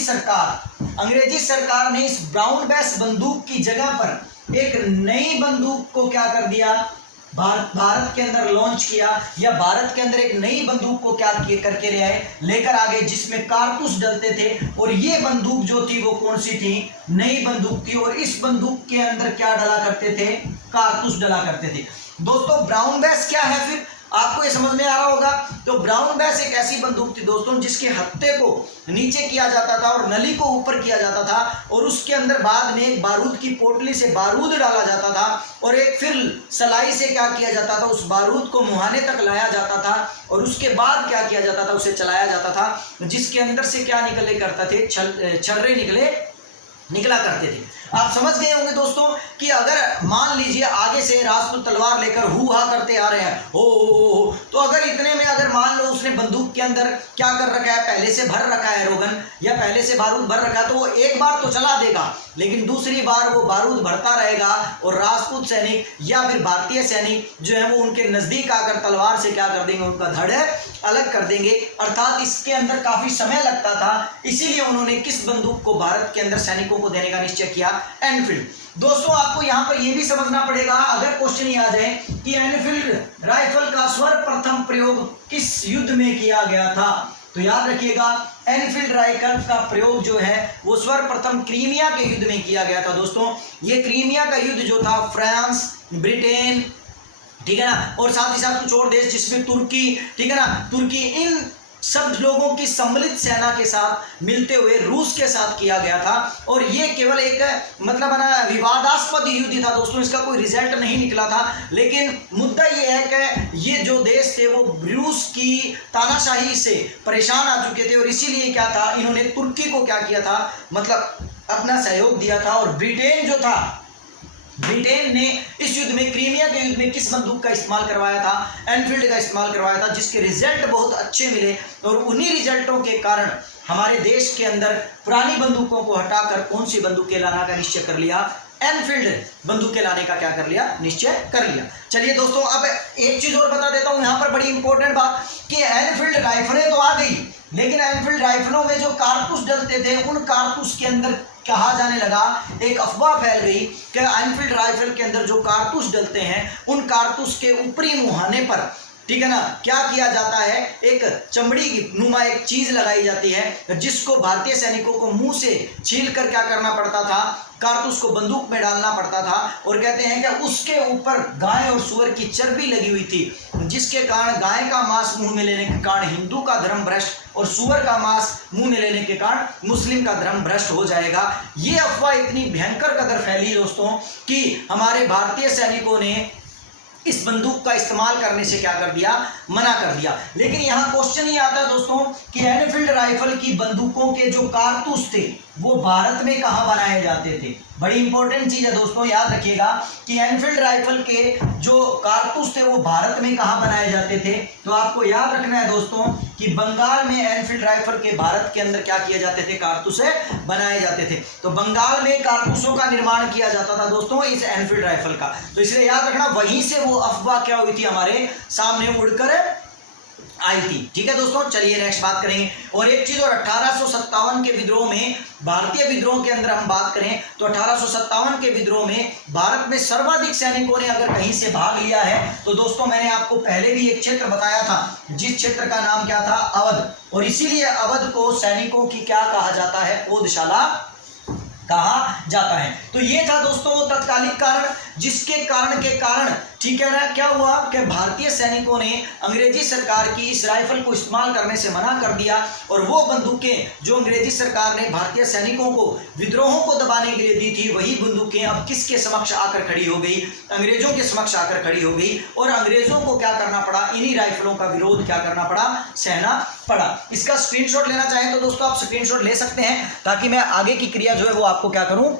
सरकार ने इस ब्राउन बेस बंदूक की जगह पर एक नई बंदूक को क्या कर दिया, भारत के अंदर लॉन्च किया, या भारत के अंदर एक नई बंदूक को क्या करके ले आए, लेकर आ गए, जिसमें कारतूस डलते थे। और ये बंदूक जो थी वो कौन सी थी, नई बंदूक थी। और इस बंदूक के अंदर क्या डला करते थे, कारतूस डला करते थे। दोस्तों ब्राउन बेस क्या है, फिर आपको ये समझ में आ रहा होगा। तो ब्राउन बेस एक ऐसी बंदूक थी दोस्तों जिसके हत्थे को नीचे किया जाता था और नली को ऊपर किया जाता था, और उसके अंदर बाद में एक बारूद की पोटली से बारूद डाला जाता था, और एक फिर सलाई से क्या किया जाता था, उस बारूद को मुहाने तक लाया जाता था, और उसके बाद क्या किया जाता था, उसे चलाया जाता था, जिसके अंदर से क्या निकले करता थे, छर्रे निकला करते थे। आप समझ गए होंगे दोस्तों कि अगर मान लीजिए आगे से राजपूत तलवार लेकर हु हा करते आ रहे हैं, हो, तो अगर इतने में अगर मान लो उसने बंदूक के अंदर क्या कर रखा है, पहले से भर रखा है रोगन, या पहले से बारूद भर रखा है, तो वो एक बार तो चला देगा, लेकिन दूसरी बार वो बारूद भरता रहेगा, और राजपूत सैनिक या फिर भारतीय सैनिक जो है वो उनके नजदीक आकर तलवार से क्या कर देंगे, उनका धड़ अलग कर देंगे। अर्थात इसके अंदर काफी समय लगता था, इसीलिए उन्होंने किस बंदूक को भारत के अंदर सैनिकों को देने का निश्चय किया, एनफील्ड। दोस्तों आपको यहां पर यह भी समझना पड़ेगा, अगर क्वेश्चन ही आ जाए कि एनफील्ड राइफल का सर्वप्रथम प्रयोग किस युद्ध में किया गया था, तो याद रखिएगा एनफील्ड राइफल का प्रयोग जो है वो सर्वप्रथम क्रीमिया के युद्ध में किया गया था। दोस्तों ये क्रीमिया का युद्ध जो था फ्रांस, ब्रिटेन, ठीक है ना, और साथ ही साथ कुछ और देश जिसमें तुर्की, ठीक है ना, तुर्की, इन सब लोगों की सम्मिलित सेना के साथ मिलते हुए रूस के साथ किया गया था। और ये केवल एक मतलब ना विवादास्पद युद्ध था दोस्तों, इसका कोई रिजल्ट नहीं निकला था, लेकिन मुद्दा ये है कि ये जो देश थे वो रूस की तानाशाही से परेशान आ चुके थे, और इसीलिए क्या था, इन्होंने तुर्की को क्या किया था, मतलब अपना सहयोग दिया था। और ब्रिटेन जो था, ब्रिटेन ने इस युद्ध में, क्रीमिया के युद्ध में किस बंदूक का इस्तेमाल करवाया था, एनफील्ड का इस्तेमाल करवाया था, जिसके रिजल्ट बहुत अच्छे मिले। और उन्हीं रिजल्टों के कारण हमारे देश के अंदर पुरानी बंदूकों को हटाकर कौन सी बंदूकें लाना का निश्चय कर लिया, एनफील्ड बंदूकें लाने का क्या कर लिया, निश्चय कर लिया। चलिए दोस्तों अब एक चीज और बता देता हूं यहां पर, बड़ी इंपॉर्टेंट बात, कि एनफील्ड राइफलें तो आ गई, लेकिन एनफील्ड राइफलों में जो कारतूस डलते थे, उन कारतूस के अंदर कहा जाने लगा, एक अफवाह फैल गई कि एनफील्ड राइफल के अंदर जो कारतूस डलते हैं, उन कारतूस के ऊपरी मुहाने पर, ठीक है ना, क्या किया जाता है, एक चमड़ी की नुमा एक चीज लगाई जाती है, जिसको भारतीय सैनिकों को मुंह से छील कर क्या करना पड़ता था, कारतूस को बंदूक में डालना पड़ता था। और कहते हैं कि उसके ऊपर गाय और सुअर की चर्बी लगी हुई थी, जिसके कारण गाय का मांस मुंह में लेने के कारण हिंदू का धर्म भ्रष्ट, और सुअर का मांस मुंह में लेने के कारण मुस्लिम का धर्म भ्रष्ट हो जाएगा। ये अफवाह इतनी भयंकर कदर फैली दोस्तों कि हमारे भारतीय सैनिकों ने इस बंदूक का इस्तेमाल करने से क्या कर दिया, मना कर दिया। लेकिन यहाँ क्वेश्चन ये आता है दोस्तों कि एनफील्ड राइफल की बंदूकों के जो कारतूस थे वो भारत में कहाँ बनाए जाते थे, बड़ी इंपॉर्टेंट चीज है दोस्तों, याद रखिएगा कि एनफील्ड राइफल के जो कारतूस थे वो भारत में कहाँ बनाए जाते थे। तो आपको याद रखना है दोस्तों कि बंगाल में एनफील्ड राइफल के भारत के अंदर क्या किए जाते थे, कारतूस बनाए जाते थे। तो बंगाल में कारतूसों का निर्माण किया जाता था दोस्तों इस एनफील्ड राइफल का। तो इसलिए याद रखना, वहीं से वो अफवाह क्या हुई थी, हमारे सामने उड़कर आई थी। ठीक है दोस्तों, चलिए नेक्स्ट बात करेंगे। और एक चीज, और 1857 के विद्रोह में, भारतीय विद्रोह के अंदर हम बात करें तो 1857 के विद्रोह में भारत में सर्वाधिक सैनिकों ने अगर कहीं से भाग लिया है तो दोस्तों मैंने आपको पहले भी एक क्षेत्र बताया था, जिस क्षेत्र का नाम क्या था, अवध। और इसीलिए अवध को सैनिकों की क्या कहा जाता है, पोधशाला कहा जाता है। तो ये था दोस्तों तत्कालिक कारण, जिसके कारण के कारण, ठीक है ना, क्या हुआ कि भारतीय सैनिकों ने अंग्रेजी सरकार की इस राइफल को इस्तेमाल करने से मना कर दिया। और वो बंदूकें जो अंग्रेजी सरकार ने भारतीय सैनिकों को विद्रोहों को दबाने के लिए दी थी, वही बंदूकें अब किसके समक्ष आकर खड़ी हो गई, अंग्रेजों के समक्ष आकर खड़ी हो गई। और अंग्रेजों को क्या करना पड़ा, इन्हीं राइफलों का विरोध क्या करना पड़ा, सहना पड़ा। इसका स्क्रीनशॉट लेना चाहें तो दोस्तों आप स्क्रीनशॉट ले सकते हैं, ताकि मैं आगे की क्रिया जो है वो आपको क्या करूं,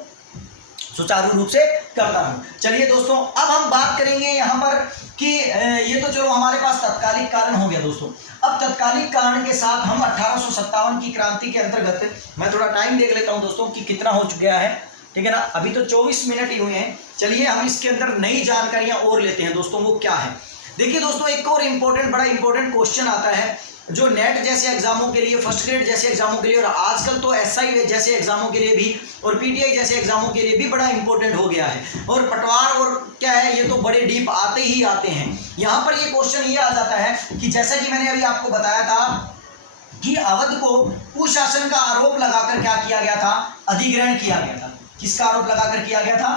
सुचारू रूप से करता हूं। चलिए दोस्तों अब हम बात करेंगे यहां पर कि ये तो चलो हमारे पास तत्कालिक कारण हो गया दोस्तों। अब तत्कालिक कारण के साथ हम 1857 की क्रांति के अंतर्गत, मैं थोड़ा टाइम देख लेता हूं दोस्तों कि कितना हो चुका है, ठीक है ना, अभी तो 24 मिनट ही हुए हैं। चलिए हम इसके अंदर नई जानकारियां और लेते हैं दोस्तों, वो क्या है। देखिए दोस्तों एक और बड़ा इंपॉर्टेंट क्वेश्चन आता है जो नेट जैसे एग्जामों के लिए, फर्स्ट ग्रेड जैसे एग्जामों के लिए, और आजकल तो एसआई जैसे एग्जामों के लिए भी और पीटीआई जैसे एग्जामों के लिए भी बड़ा इंपॉर्टेंट हो गया है। और पटवार और क्या है, ये तो बड़े डीप आते ही आते हैं। यहाँ पर ये क्वेश्चन ये आ जाता है कि जैसा कि मैंने अभी आपको बताया था कि अवध को कुशासन का आरोप लगाकर क्या किया गया था, अधिग्रहण किया गया था। किसका आरोप लगाकर किया गया था,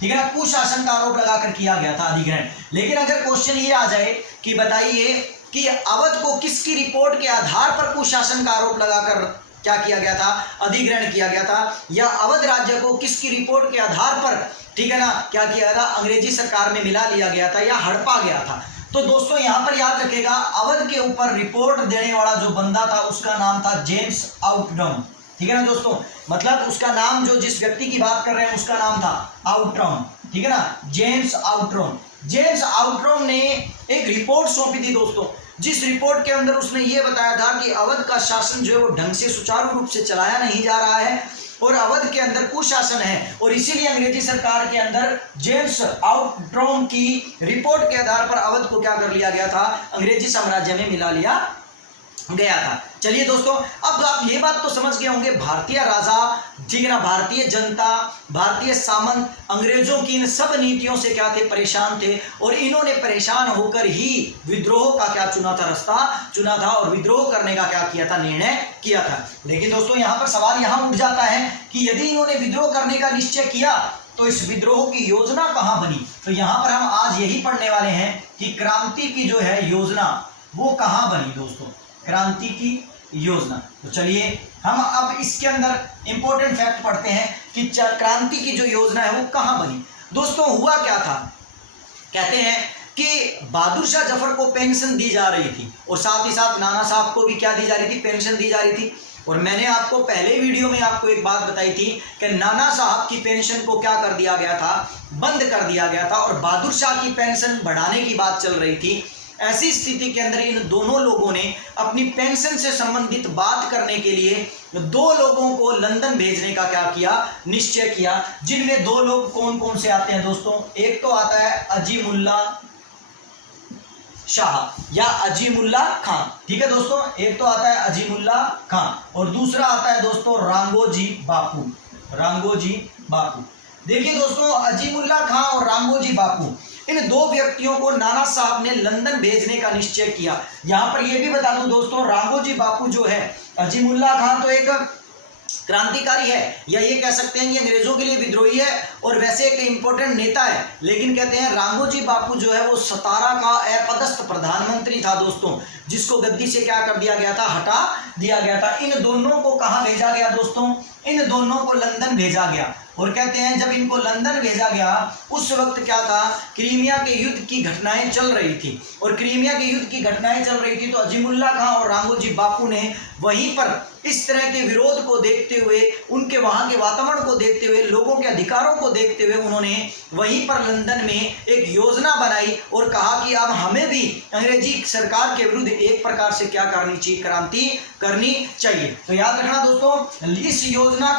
ठीक है ना, कुशासन का आरोप लगाकर किया गया था, अधिग्रहण। लेकिन अगर क्वेश्चन ये आ जाए कि बताइए कि अवध को किसकी रिपोर्ट के आधार पर कुशासन का आरोप लगाकर क्या किया गया था, अधिग्रहण किया गया था, या अवध राज्य को किसकी रिपोर्ट के आधार पर, ठीक है ना, क्या किया गया, अंग्रेजी सरकार में मिला लिया गया था या हड़पा गया था। तो दोस्तों यहाँ पर याद रखिएगा, अवध के ऊपर रिपोर्ट देने वाला जो बंदा था उसका नाम था जेम्स आउटरम, ठीक है ना दोस्तों, मतलब उसका नाम, जो जिस व्यक्ति की बात कर रहे हैं उसका नाम था आउटरम, ठीक है ना, जेम्स आउटरम। जेम्स आउटरम ने एक रिपोर्ट सौंपी थी दोस्तों, जिस रिपोर्ट के अंदर उसने ये बताया था कि अवध का शासन जो है वो ढंग से सुचारू रूप से चलाया नहीं जा रहा है और अवध के अंदर कुशासन है, और इसीलिए अंग्रेजी सरकार के अंदर जेम्स आउटरम की रिपोर्ट के आधार पर अवध को क्या कर लिया गया था, अंग्रेजी साम्राज्य में मिला लिया गया था। चलिए दोस्तों, अब आप ये बात तो समझ गए होंगे, भारतीय राजा, ठीक है ना, भारतीय जनता, भारतीय सामंत अंग्रेजों की इन सब नीतियों से क्या थे, परेशान थे, और इन्होंने परेशान होकर ही विद्रोह का क्या चुना था, रास्ता चुना था, और विद्रोह करने का क्या किया था, निर्णय किया था। लेकिन दोस्तों यहाँ पर सवाल यहाँ उठ जाता है कि यदि इन्होंने विद्रोह करने का निश्चय किया तो इस विद्रोह की योजना कहाँ बनी। तो यहाँ पर हम आज यही पढ़ने वाले हैं कि क्रांति की जो है योजना वो कहाँ बनी दोस्तों, क्रांति की योजना। तो चलिए हम अब इसके अंदर इंपॉर्टेंट फैक्ट पढ़ते हैं कि क्रांति की जो योजना है वो कहाँ बनी। दोस्तों हुआ क्या था, कहते हैं कि बहादुर शाह जफर को पेंशन दी जा रही थी और साथ ही साथ नाना साहब को भी क्या दी जा रही थी, पेंशन दी जा रही थी। और मैंने आपको पहले वीडियो में आपको एक बात बताई थी कि नाना साहब की पेंशन को क्या कर दिया गया था, बंद कर दिया गया था, और बहादुर शाह की पेंशन बढ़ाने की बात चल रही थी। ऐसी स्थिति के अंदर इन दोनों लोगों ने अपनी पेंशन से संबंधित बात करने के लिए दो लोगों को लंदन भेजने का क्या किया, निश्चय किया, जिनमें दो लोग कौन कौन से आते हैं दोस्तों। एक तो आता है अजीमुल्ला शाह या अजीमुल्ला खां, ठीक है दोस्तों, एक तो आता है अजीमुल्ला खां और दूसरा आता है दोस्तों रांगोजी बापू, रांगोजी बापू। देखिए दोस्तों, अजीमुल्ला खां और रांगोजी बापू, इन दो व्यक्तियों को नाना साहब ने लंदन भेजने का निश्चय किया। यहां पर यह भी बता दूं दोस्तों, रांगोजी बापू जो है, अजीमुल्ला खां तो एक क्रांतिकारी है, या ये कह सकते हैं कि अंग्रेजों के लिए विद्रोही है और वैसे एक इंपॉर्टेंट नेता है, लेकिन कहते हैं रांगोजी बापू जो है वो सतारा का अपदस्थ प्रधानमंत्री था दोस्तों, जिसको गद्दी से क्या कर दिया गया था, हटा दिया गया था। इन दोनों को कहाँ भेजा गया दोस्तों, इन दोनों को लंदन भेजा गया। और कहते हैं जब इनको लंदन भेजा गया उस वक्त क्या था, क्रीमिया के युद्ध की घटनाएं चल रही थी, और क्रीमिया के युद्ध की घटनाएं चल रही थी तो अजीमुल्ला खां और रांगोजी बापू ने वहीं पर इस तरह के विरोध को देखते हुए, उनके वहां के वातावरण को देखते हुए, लोगों के अधिकारों को देखते हुए उन्होंने वहीं पर लंदन में एक योजना बनाई और कहा कि अब हमें भी अंग्रेजी सरकार के विरुद्ध एक प्रकार से क्या करनी चाहिए, क्रांति करनी चाहिए। तो याद रखना दोस्तों, इस योजना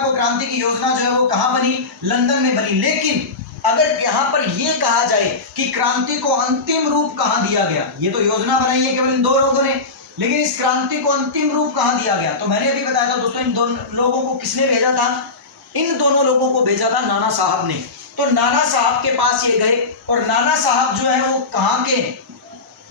को, क्रांति की योजना जो है वो कहाँ बनी, लंदन में बनी। लेकिन अगर यहाँ पर यह कहा जाए कि क्रांति को अंतिम रूप कहाँ दिया गया, ये तो योजना बनाई है केवल इन दो लोगों ने, लेकिन इस क्रांति को अंतिम रूप कहाँ दिया गया, तो मैंने अभी बताया था दोस्तों, इन दोनों लोगों को किसने भेजा था, इन दोनों लोगों को भेजा था नाना साहब ने। तो नाना साहब के पास ये गए और नाना साहब जो है वो कहाँ के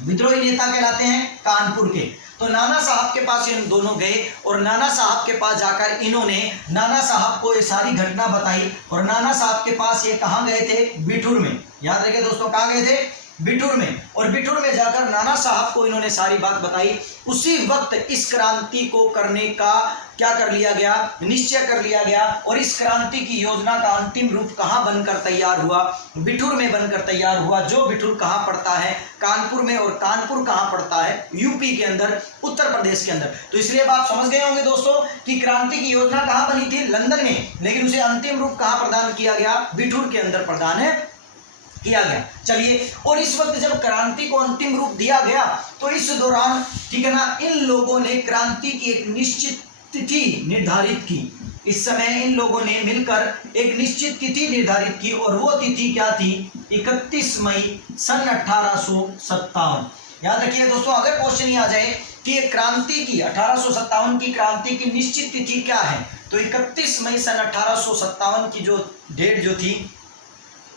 विद्रोही नेता कहलाते हैं, कानपुर के। तो नाना साहब के पास इन दोनों गए और नाना साहब के पास जाकर इन्होंने नाना साहब को ये सारी घटना बताई, और नाना साहब के पास ये कहाँ गए थे, बिठूर में। याद रखिए दोस्तों, कहाँ गए थे, बिठूर में। और बिठूर में जाकर नाना साहब को इन्होंने सारी बात बताई। उसी वक्त इस क्रांति को करने का क्या कर लिया गया, निश्चय कर लिया गया, और इस क्रांति की योजना का अंतिम रूप कहाँ बनकर तैयार हुआ, बिठूर में बनकर तैयार हुआ। जो बिठूर कहाँ पड़ता है, कानपुर में, और कानपुर कहाँ पड़ता है, यूपी के अंदर, उत्तर प्रदेश के अंदर। तो इसलिए अब आप समझ गए होंगे दोस्तों कि क्रांति की योजना कहाँ बनी थी, लंदन में, लेकिन उसे अंतिम रूप कहाँ प्रदान किया गया, बिठूर के अंदर प्रदान किया गया। चलिए, और इस वक्त जब क्रांति को अंतिम रूप दिया गया तो इस दौरान, ठीक है ना, इन लोगों ने क्रांति की एक निश्चित तिथि निर्धारित की। इस समय इन लोगों ने मिलकर एक निश्चित तिथि निर्धारित की, और वो तिथि क्या थी, 31 मई सन 1857। याद रखिए दोस्तों, अगर क्वेश्चन ये आ जाए कि ये क्रांति की 1857 की क्रांति की निश्चित तिथि क्या है, तो 31 मई सन 1857 की जो डेट जो थी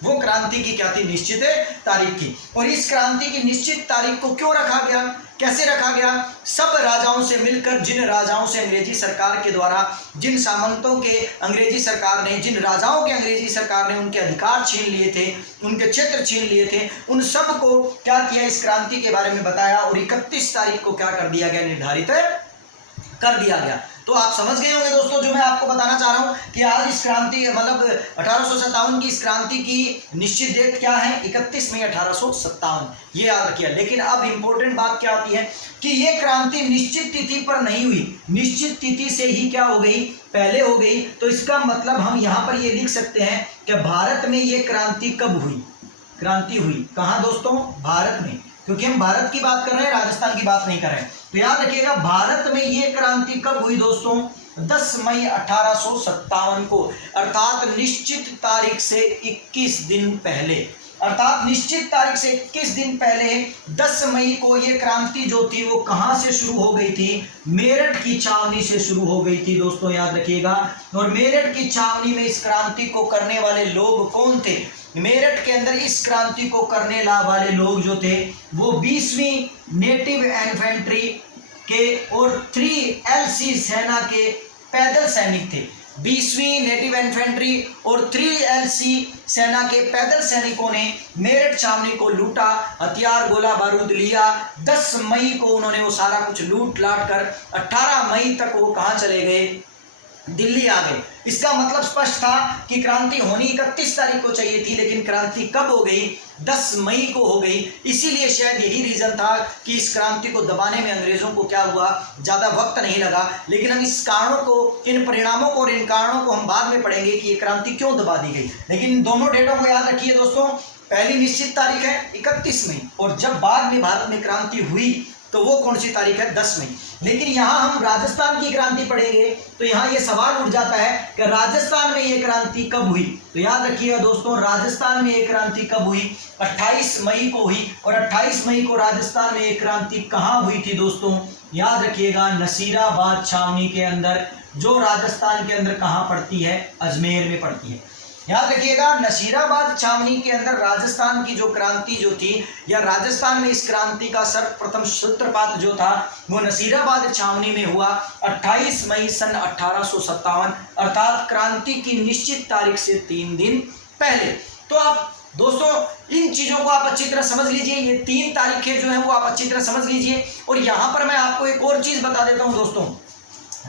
वो क्रांति की क्या थी, निश्चित तारीख की। और इस क्रांति की निश्चित तारीख को क्यों रखा गया, कैसे रखा गया, सब राजाओं से मिलकर, जिन राजाओं से अंग्रेजी सरकार के द्वारा, जिन सामंतों के अंग्रेजी सरकार ने, जिन राजाओं के अंग्रेजी सरकार ने उनके अधिकार छीन लिए थे, उनके क्षेत्र छीन लिए थे, उन सब को क्या किया, इस क्रांति के बारे में बताया और 31 तारीख को क्या कर दिया गया, निर्धारित कर दिया गया। तो आप समझ गए होंगे दोस्तों जो मैं आपको बताना चाह रहा हूं कि आज इस क्रांति मतलब 1857 की इस क्रांति की निश्चित डेट क्या है, 31 मई 1857, ये याद रखिए। लेकिन अब इंपॉर्टेंट बात क्या आती है कि ये क्रांति निश्चित तिथि पर नहीं हुई, निश्चित तिथि से ही क्या हो गई, पहले हो गई। तो इसका मतलब हम यहां पर ये लिख सकते हैं कि भारत में ये क्रांति कब हुई, क्रांति हुई कहां दोस्तों, भारत में, क्योंकि हम भारत की बात कर रहे हैं, राजस्थान की बात नहीं कर रहे हैं। तो याद रखिएगा भारत में ये क्रांति कब हुई दोस्तों, 10 मई 1857 को, अर्थात निश्चित तारीख से 21 दिन पहले, अर्थात निश्चित तारीख से 21 दिन पहले 10 मई को ये क्रांति जो थी वो कहां से शुरू हो गई थी, मेरठ की छावनी से शुरू हो गई थी दोस्तों, याद रखिएगा। और मेरठ की छावनी में इस क्रांति को करने वाले लोग कौन थे, मेरठ के अंदर इस क्रांति को करने वाले लोग जो थे वो 20वीं नेटिव इन्फेंट्री के और 3LC सेना के पैदल सैनिक थे। 20वीं नेटिव इन्फेंट्री और 3LC सेना के पैदल सैनिकों ने मेरठ छावनी को लूटा, हथियार गोला बारूद लिया। 10 मई को उन्होंने वो सारा कुछ लूट लाट कर 18 मई तक वो कहाँ चले गए, दिल्ली आ गए। इसका मतलब स्पष्ट था कि क्रांति होनी 31 तारीख को चाहिए थी, लेकिन क्रांति कब हो गई, 10 मई को हो गई। इसीलिए शायद यही रीजन था कि इस क्रांति को दबाने में अंग्रेजों को क्या हुआ, ज्यादा वक्त नहीं लगा। लेकिन हम इस कारणों को, इन परिणामों को और इन कारणों को हम बाद में पढ़ेंगे कि ये क्रांति क्यों दबा दी गई। लेकिन दोनों डेटों को याद रखिए दोस्तों, पहली निश्चित तारीख है 31 मई और जब बाद में भारत में क्रांति हुई तो वो कौन सी तारीख है, 10 मई। लेकिन यहाँ हम राजस्थान की क्रांति पढ़ेंगे तो यहाँ ये सवाल उठ जाता है कि राजस्थान में ये क्रांति कब हुई। तो याद रखिएगा दोस्तों, राजस्थान में ये क्रांति कब हुई, 28 मई को हुई। और 28 मई को राजस्थान में ये क्रांति कहाँ हुई थी दोस्तों, याद रखिएगा नसीराबाद छावनी के अंदर, जो राजस्थान के अंदर कहाँ पड़ती है, अजमेर में पड़ती है। याद रखिएगा नसीराबाद छावनी के अंदर राजस्थान की जो क्रांति जो थी, या राजस्थान में इस क्रांति का सर्वप्रथम सूत्रपात जो था वो नसीराबाद छावनी में हुआ 28 मई सन 1857, अर्थात क्रांति की निश्चित तारीख से 3 दिन पहले। तो आप दोस्तों इन चीजों को आप अच्छी तरह समझ लीजिए, ये 3 तारीखें जो है वो आप अच्छी तरह समझ लीजिए। और यहां पर मैं आपको एक और चीज बता देता हूं दोस्तों,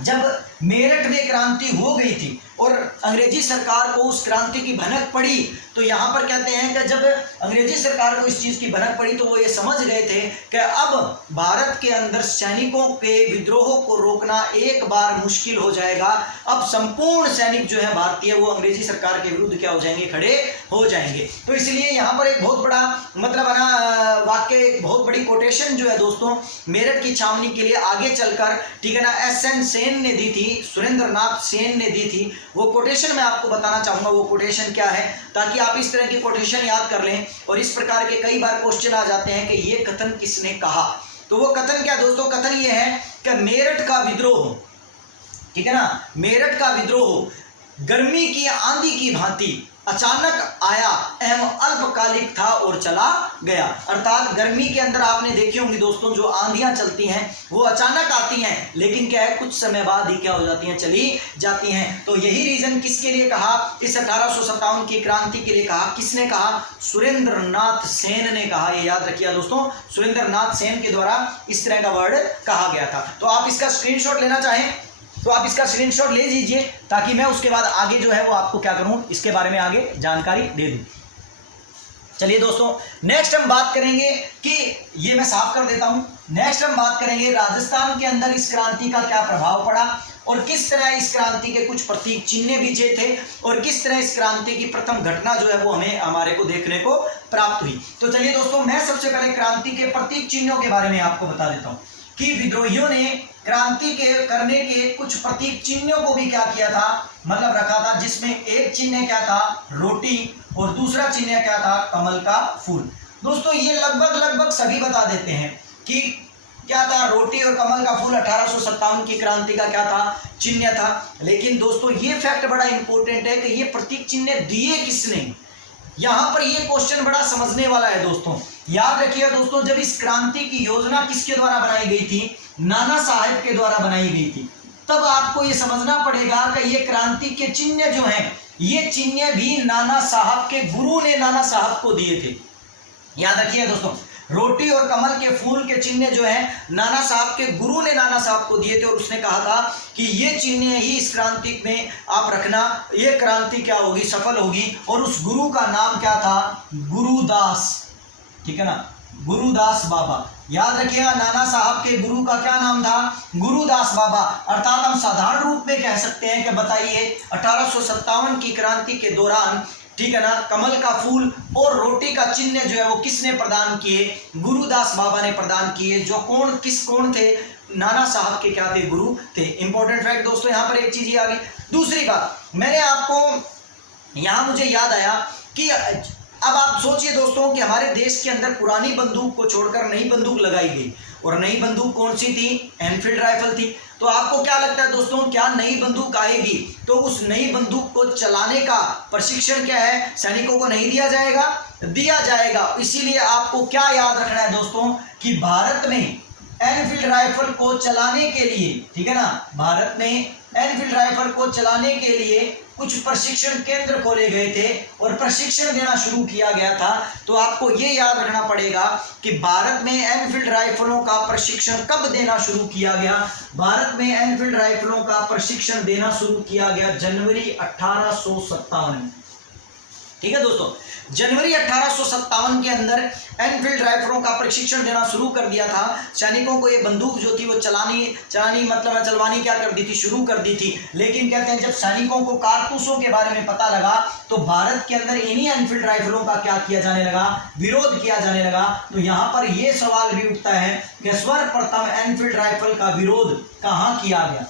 जब मेरठ में क्रांति हो गई थी और अंग्रेजी सरकार को उस क्रांति की भनक पड़ी, तो यहाँ पर कहते हैं कि जब अंग्रेजी सरकार को इस चीज़ की भनक पड़ी तो वो ये समझ गए थे कि अब भारत के अंदर सैनिकों के विद्रोह को रोकना एक बार मुश्किल हो जाएगा। अब संपूर्ण सैनिक जो है भारतीय वो अंग्रेजी सरकार के विरुद्ध क्या हो जाएंगे, खड़े हो जाएंगे। तो इसलिए यहाँ पर एक बहुत बड़ा मतलब है ना वाक्य, एक बहुत बड़ी कोटेशन जो है दोस्तों मेरठ की छावनी के लिए आगे चलकर, ठीक है ना, SN सेन ने दी थी, सुरेंद्र नाथ सेन ने दी थी। वो कोटेशन मैं आपको बताना चाहूंगा, वो कोटेशन क्या है, ताकि आप इस तरह की कोटेशन याद कर लें। और इस प्रकार के कई बार क्वेश्चन आ जाते हैं कि ये कथन किसने कहा। तो वो कथन क्या दोस्तों, कथन ये है कि मेरठ का विद्रोह, ठीक है ना, मेरठ का विद्रोह गर्मी की आंधी की भांति अचानक आया एवं अल्पकालिक था और चला गया। अर्थात गर्मी के अंदर आपने देखी होंगी दोस्तों जो आंधियां चलती हैं वो अचानक आती हैं, लेकिन क्या है कुछ समय बाद ही क्या हो जाती हैं, चली जाती हैं। तो यही रीजन किसके लिए कहा, इस 1857 की क्रांति के लिए कहा, किसने कहा, सुरेंद्र नाथ सेन ने कहा। ये याद रखिए दोस्तों, सुरेंद्र नाथ सेन के द्वारा इस तरह का वर्ड कहा गया था। तो आप इसका स्क्रीनशॉट लेना चाहें तो आप इसका स्क्रीनशॉट ले लीजिए, ताकि मैं उसके बाद आगे जो है वो आपको क्या करूं, इसके बारे में आगे जानकारी दे दूं। चलिए दोस्तों नेक्स्ट हम बात करेंगे कि ये मैं साफ कर देता हूं, नेक्स्ट हम बात करेंगे राजस्थान के अंदर इस क्रांति का क्या प्रभाव पड़ा और किस तरह इस क्रांति के कुछ प्रतीक चिन्ह बीजे थे और किस तरह इस क्रांति की प्रथम घटना जो है वो हमें हमारे को देखने को प्राप्त हुई। तो चलिए दोस्तों मैं सबसे पहले क्रांति के प्रतीक चिन्हों के बारे में आपको बता देता हूं कि विद्रोहियों ने क्रांति के करने के कुछ प्रतीक चिन्हों को भी क्या किया था, मतलब रखा था, जिसमें एक चिन्ह क्या था, रोटी, और दूसरा चिन्ह क्या था, कमल का फूल। दोस्तों ये लगभग सभी बता देते हैं कि क्या था, रोटी और कमल का फूल 1857 की क्रांति का क्या था, चिन्ह था। लेकिन दोस्तों ये फैक्ट बड़ा इंपॉर्टेंट है कि ये प्रतीक चिन्ह दिए किसने। यहां पर ये क्वेश्चन बड़ा समझने वाला है दोस्तों। याद रखिए दोस्तों, जब इस क्रांति की योजना किसके द्वारा बनाई गई थी, नाना साहेब के द्वारा बनाई गई थी, तब आपको ये समझना पड़ेगा कि ये क्रांति के चिन्ह जो हैं, ये चिन्ह भी नाना साहब के गुरु ने नाना साहब को दिए थे। याद रखिए दोस्तों, रोटी और कमल के फूल के चिन्ह जो है नाना साहब के गुरु ने नाना साहब को दिए थे, और उसने कहा था कि ये चिन्ह ही इस क्रांति में आप रखना, ये क्रांति क्या होगी, सफल होगी। और उस गुरु का नाम क्या था, गुरुदास, ठीक है ना, गुरुदास बाबा। याद रखिएगा, नाना साहब के गुरु का क्या नाम था, गुरुदास बाबा। अर्थात हम साधारण रूप में कह सकते हैं कि बताइए 1857 की क्रांति के दौरान, ठीक है ना, कमल का फूल और रोटी का चिन्ह जो है वो किसने प्रदान किए, गुरुदास बाबा ने प्रदान किए, जो कौन थे, नाना साहब के क्या थे, गुरु थे। इंपॉर्टेंट फैक्ट दोस्तों, यहां पर एक चीज ये आ गई। दूसरी बात, मैंने आपको यहां मुझे याद आया कि अब आप सोचिए दोस्तों कि हमारे देश के अंदर पुरानी बंदूक को छोड़कर नई बंदूक लगाई गई, और नई बंदूक कौन सी थी, एनफील्ड राइफल थी। तो आपको क्या लगता है दोस्तों, क्या नई बंदूक आएगी तो उस नई बंदूक को चलाने का प्रशिक्षण क्या है, सैनिकों को नहीं दिया जाएगा, दिया जाएगा। इसीलिए आपको क्या याद रखना है दोस्तों कि भारत में एनफील्ड राइफल को चलाने के लिए, ठीक है ना, भारत में एनफील्ड राइफल को चलाने के लिए कुछ प्रशिक्षण केंद्र खोले गए थे और प्रशिक्षण देना शुरू किया गया था। तो आपको ये याद रखना पड़ेगा कि भारत में एनफील्ड राइफलों का प्रशिक्षण कब देना शुरू किया गया। भारत में एनफील्ड राइफलों का प्रशिक्षण देना शुरू किया गया जनवरी 1857। ठीक है दोस्तों, जनवरी 1857 के अंदर एनफील्ड राइफलों का प्रशिक्षण देना शुरू कर दिया था। सैनिकों को ये बंदूक जो थी वो चलवानी क्या कर दी थी, शुरू कर दी थी। लेकिन कहते हैं जब सैनिकों को कारतूसों के बारे में पता लगा तो भारत के अंदर इन्हीं एनफील्ड राइफलों का क्या किया जाने लगा, विरोध किया जाने लगा। तो यहाँ पर यह सवाल भी उठता है कि सर्वप्रथम एनफील्ड राइफल का विरोध कहाँ किया गया।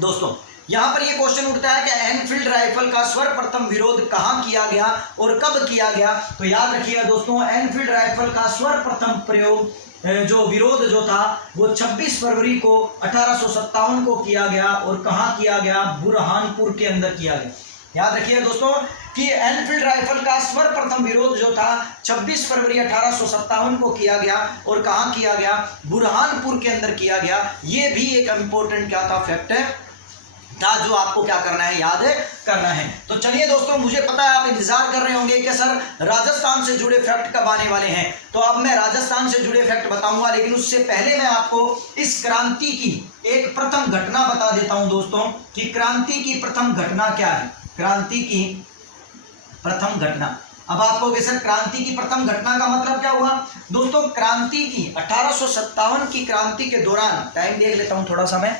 दोस्तों यहां पर यह क्वेश्चन उठता है कि एनफील्ड राइफल का सर्वप्रथम विरोध कहां किया गया और कब किया गया। तो याद रखिएगा दोस्तों, एनफील्ड राइफल का सर्वप्रथम प्रयोग जो विरोध जो था वो 26 फरवरी को 1857 को किया गया। और कहां किया गया, बुरहानपुर के अंदर किया गया। याद रखिए दोस्तों कि एनफील्ड राइफल का सर्वप्रथम विरोध जो था 26 फरवरी 1857 को किया गया। और कहां किया गया, बुरहानपुर के अंदर किया गया। ये भी एक इंपॉर्टेंट क्या था, फैक्ट था, जो आपको क्या करना है, याद करना है। तो चलिए दोस्तों, मुझे पता है आप इंतजार कर रहे होंगे कि सर राजस्थान से जुड़े फैक्ट कब आने वाले हैं। तो अब मैं राजस्थान से जुड़े फैक्ट बताऊंगा, लेकिन उससे पहले मैं आपको इस क्रांति की एक प्रथम घटना बता देता हूं दोस्तों कि क्रांति की प्रथम घटना क्या है। क्रांति की प्रथम घटना, अब आपको सर क्रांति की प्रथम घटना का मतलब क्या हुआ दोस्तों। क्रांति की 1857 की क्रांति के दौरान, टाइम देख लेता हूं थोड़ा सा मैं,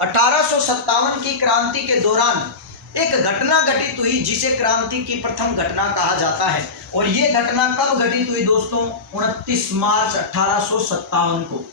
1857 की क्रांति के दौरान एक घटना घटित हुई जिसे क्रांति की प्रथम घटना कहा जाता है। और यह घटना कब घटित हुई दोस्तों, 29 मार्च 1857 को।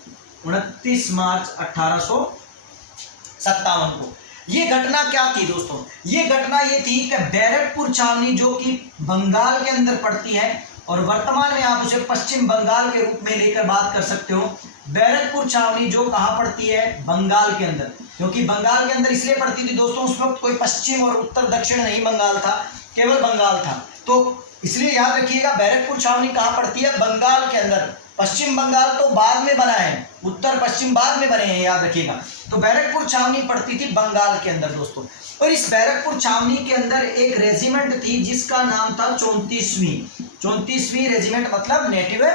29 मार्च 1857 को ये घटना क्या थी दोस्तों, ये घटना ये थी कि बैरकपुर छावनी जो कि बंगाल के अंदर पड़ती है और वर्तमान में आप उसे पश्चिम बंगाल के रूप में लेकर बात कर सकते हो। बैरकपुर छावनी जो कहां पड़ती है, बंगाल के अंदर, क्योंकि बंगाल के अंदर इसलिए पड़ती थी दोस्तों, उस वक्त कोई पश्चिम और उत्तर दक्षिण नहीं बंगाल था, केवल बंगाल था। तो इसलिए याद रखिएगा बैरकपुर छावनी कहां पड़ती है, बंगाल के अंदर। पश्चिम बंगाल तो बाद में बना है, उत्तर पश्चिम बाद में बने हैं, याद रखिएगा। तो बैरकपुर छावनी पड़ती थी बंगाल के अंदर दोस्तों। और इस बैरकपुर छावनी के अंदर एक रेजिमेंट थी जिसका नाम था 34वीं रेजिमेंट, मतलब नेटिव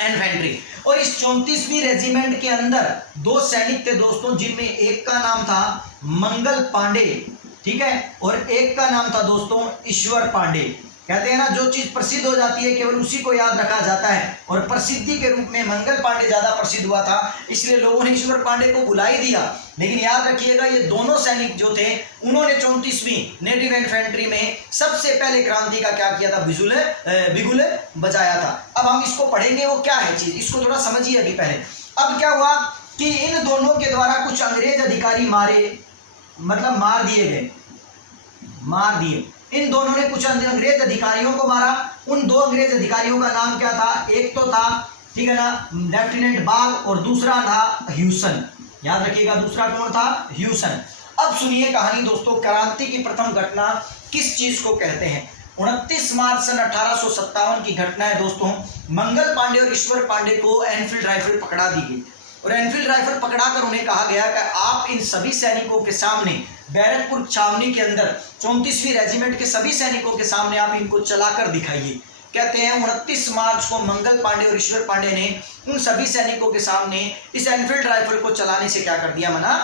इन्फेंट्री। और इस 34वीं रेजिमेंट के अंदर दो सैनिक थे दोस्तों, जिनमें एक का नाम था मंगल पांडे, ठीक है, और एक का नाम था दोस्तों ईश्वर पांडे। कहते हैं ना, जो चीज प्रसिद्ध हो जाती है केवल उसी को याद रखा जाता है, और प्रसिद्धि के रूप में मंगल पांडे ज्यादा प्रसिद्ध हुआ था, इसलिए लोगों ने ईश्वर पांडे को बुला ही दिया। लेकिन याद रखिएगा ये दोनों सैनिक जो थे उन्होंने 34वीं नेटिव इन्फेंट्री में सबसे पहले क्रांति का क्या किया था, बिगुल बजाया था। अब हम इसको पढ़ेंगे, वो क्या है चीज, इसको थोड़ा समझिए अभी पहले। अब क्या हुआ कि इन दोनों के द्वारा कुछ अंग्रेज अधिकारी मार दिए गए, इन दोनों ने कुछ अंग्रेज अधिकारियों को मारा। उन 2 अंग्रेज अधिकारियों का नाम क्या था? एक तो था, ठीक है ना, लेफ्टिनेंट बाग, और दूसरा था ह्यूसन। याद रखिएगा, दूसरा कौन था? ह्यूसन। अब सुनिए कहानी दोस्तों, क्रांति की प्रथम घटना किस चीज को कहते हैं? 29 मार्च सन 1857 की घटना है दोस्तों। मंगल पांडे और ईश्वर पांडे को एनफील्ड राइफल पकड़ा दी गई और एनफील्ड राइफल पकड़ाकर उन्हें कहा गया कि आप इन सभी सैनिकों के सामने बैरकपुर छावनी के अंदर 34वीं रेजिमेंट के सभी सैनिकों के सामने आप इनको चलाकर दिखाइए। कहते हैं 29 मार्च को मंगल पांडे और ईश्वर पांडे ने उन सभी सैनिकों के सामने इस एनफील्ड राइफल को चलाने से क्या कर दिया? मना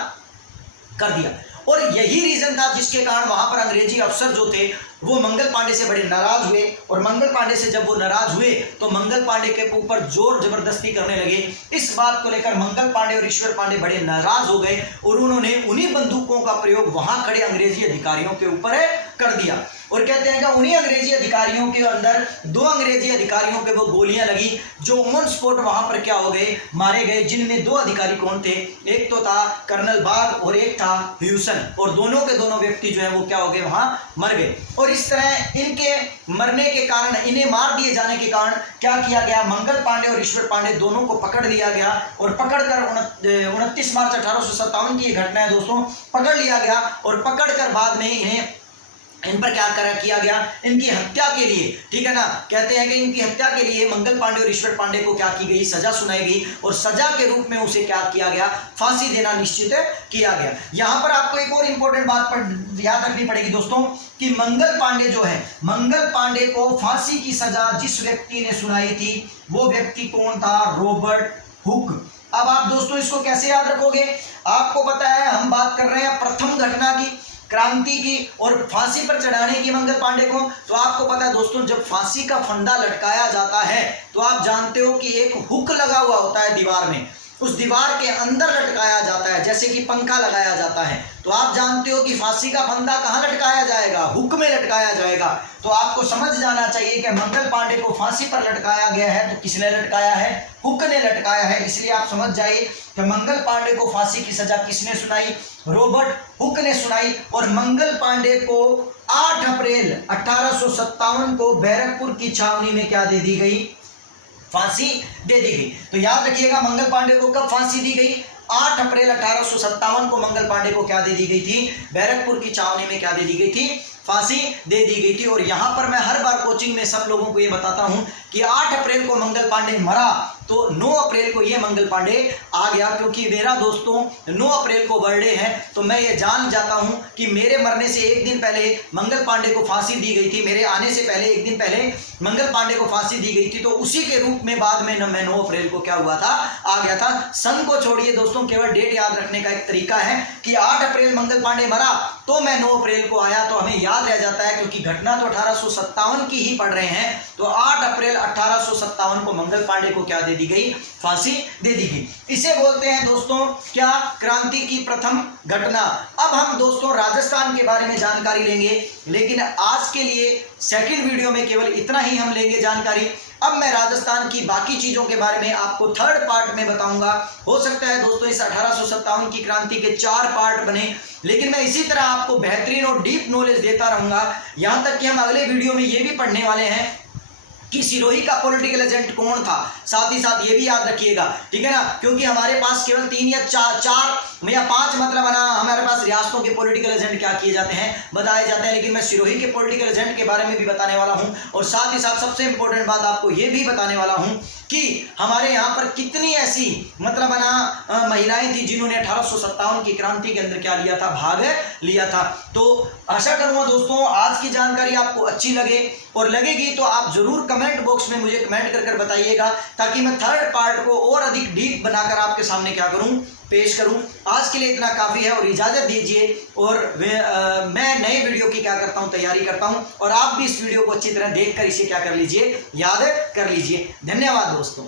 कर दिया। और यही रीजन था जिसके कारण वहां पर अंग्रेजी अफसर जो थे वो मंगल पांडे से बड़े नाराज हुए, और मंगल पांडे से जब वो नाराज हुए तो मंगल पांडे के ऊपर जोर जबरदस्ती करने लगे। इस बात को लेकर मंगल पांडे और ईश्वर पांडे बड़े नाराज हो गए और उन्होंने उन्हीं बंदूकों का प्रयोग वहां खड़े अंग्रेजी अधिकारियों के ऊपर कर दिया। और कहते हैं कि उन्हीं अंग्रेजी अधिकारियों के अंदर 2 अंग्रेजी अधिकारियों के वो गोलियां लगी जो ऑन स्पॉट वहां पर क्या हो गए? मारे गए। जिनमें 2 अधिकारी कौन थे? एक तो था कर्नल बाग और एक था ह्यूसन, और दोनों के दोनों व्यक्ति जो है वो क्या हो गए? वहां मर गए। और इस तरह इनके मरने के कारण, इन्हें मार दिए जाने के कारण क्या किया गया? मंगल पांडे और ईश्वर पांडे दोनों को पकड़ लिया गया और पकड़कर 29 मार्च 1857 की घटना है दोस्तों, पकड़ लिया गया। और पकड़कर बाद में इन पर क्या किया गया? इनकी हत्या के लिए, ठीक है ना, कहते हैं कि इनकी हत्या के लिए मंगल पांडे और ईश्वर पांडे को क्या की गई? सजा सुनाई गई, और सजा के रूप में उसे क्या किया गया? फांसी देना निश्चित किया गया। यहां पर आपको एक और इंपॉर्टेंट बात पर याद रखनी पड़ेगी दोस्तों कि मंगल पांडे जो है, मंगल पांडे को फांसी की सजा जिस व्यक्ति ने सुनाई थी वो व्यक्ति कौन था? Robert Hooke. अब आप दोस्तों इसको कैसे याद रखोगे? आपको पता है हम बात कर रहे हैं प्रथम घटना की, क्रांति की, और फांसी पर चढ़ाने की मंगल पांडे को। तो आपको पता है दोस्तों, जब फांसी का फंदा लटकाया जाता है तो आप जानते हो कि एक हुक लगा हुआ होता है दीवार में, उस दीवार के अंदर लटकाया जाता है, जैसे कि पंखा लगाया जाता है। तो आप जानते हो कि फांसी का फंदा कहाँ लटकाया जाएगा? हुक में लटकाया जाएगा। तो आपको समझ जाना चाहिए कि मंगल पांडे को फांसी पर लटकाया गया है तो किसने लटकाया है? हुक ने लटकाया है। इसलिए आप समझ जाइए कि मंगल पांडे को फांसी की सजा किसने सुनाई? रॉबर्ट हुक ने सुनाई। और मंगल पांडे को 8 अप्रैल 1857 को बैरकपुर की छावनी में क्या दे दी गई? फांसी दे दी गई। तो याद रखिएगा मंगल पांडे को कब फांसी दी गई? 8 अप्रैल 1857 को मंगल पांडे को क्या दे दी गई थी? बैरकपुर की छावनी में क्या दे दी गई थी? फांसी दे दी गई थी। और यहां पर मैं हर बार कोचिंग में सब लोगों को ये बताता हूं कि 8 अप्रैल को मंगल पांडे मरा तो 9 अप्रैल को ये मंगल पांडे आ गया, क्योंकि मेरा दोस्तों 9 अप्रैल को बर्थडे है। तो मैं ये जान जाता हूं कि मेरे मरने से एक दिन पहले मंगल पांडे को फांसी दी गई थी, मेरे आने से पहले एक दिन पहले मंगल पांडे को फांसी दी गई थी। तो उसी के रूप में बाद में मैं 9 अप्रैल को क्या हुआ था? आ गया था। सन को छोड़िए दोस्तों, केवल डेट याद रखने का एक तरीका है कि 8 अप्रैल मंगल पांडे मरा तो मैं 9 अप्रैल को आया, तो हमें याद रह जाता है, क्योंकि घटना तो 1857 की ही पढ़ रहे हैं। तो 8 अप्रैल 1857 को मंगल पांडे को क्या दे दी गई? फांसी दे दी गई। इसे बोलते हैं दोस्तों क्या? क्रांति की प्रथम घटना। अब हम दोस्तों राजस्थान के बारे में जानकारी लेंगे, लेकिन आज के लिए सेकंड वीडियो में केवल इतना ही हम लेंगे जानकारी। अब मैं राजस्थान की बाकी चीजों के बारे में आपको थर्ड पार्ट में बताऊंगा। हो सकता है दोस्तों इस 1857 की क्रांति के 4 पार्ट बने, लेकिन मैं इसी तरह आपको बेहतरीन और डीप नॉलेज देता रहूंगा। यहां तक कि हम अगले वीडियो में ये भी पढ़ने वाले हैं कि सिरोही का पॉलिटिकल एजेंट कौन था। साथ ही साथ ये भी याद रखिएगा, ठीक है ना, क्योंकि हमारे पास केवल 3 या 4 या 5 मतलब है ना, हमारे पास रियासतों के पॉलिटिकल एजेंट क्या किए जाते हैं? बताए जाते हैं। लेकिन मैं सिरोही के पॉलिटिकल एजेंट के बारे में भी बताने वाला हूं, और साथ ही साथ सबसे इंपॉर्टेंट बात आपको ये भी बताने वाला हूं कि हमारे यहाँ पर कितनी ऐसी मतलब है ना महिलाएं थी जिन्होंने 1857 की क्रांति के अंदर क्या लिया था? भाग लिया था। तो आशा करूंगा दोस्तों आज की जानकारी आपको अच्छी लगे, और लगेगी तो आप जरूर कमेंट बॉक्स में मुझे कमेंट कर करके ताकि मैं थर्ड पार्ट को और अधिक डीप बनाकर आपके सामने क्या करूं? पेश करूं। आज के लिए इतना काफी है और इजाजत दीजिए, और मैं नए वीडियो की क्या करता हूं? तैयारी करता हूं, और आप भी इस वीडियो को अच्छी तरह देखकर इसे क्या कर लीजिए? याद कर लीजिए। धन्यवाद दोस्तों।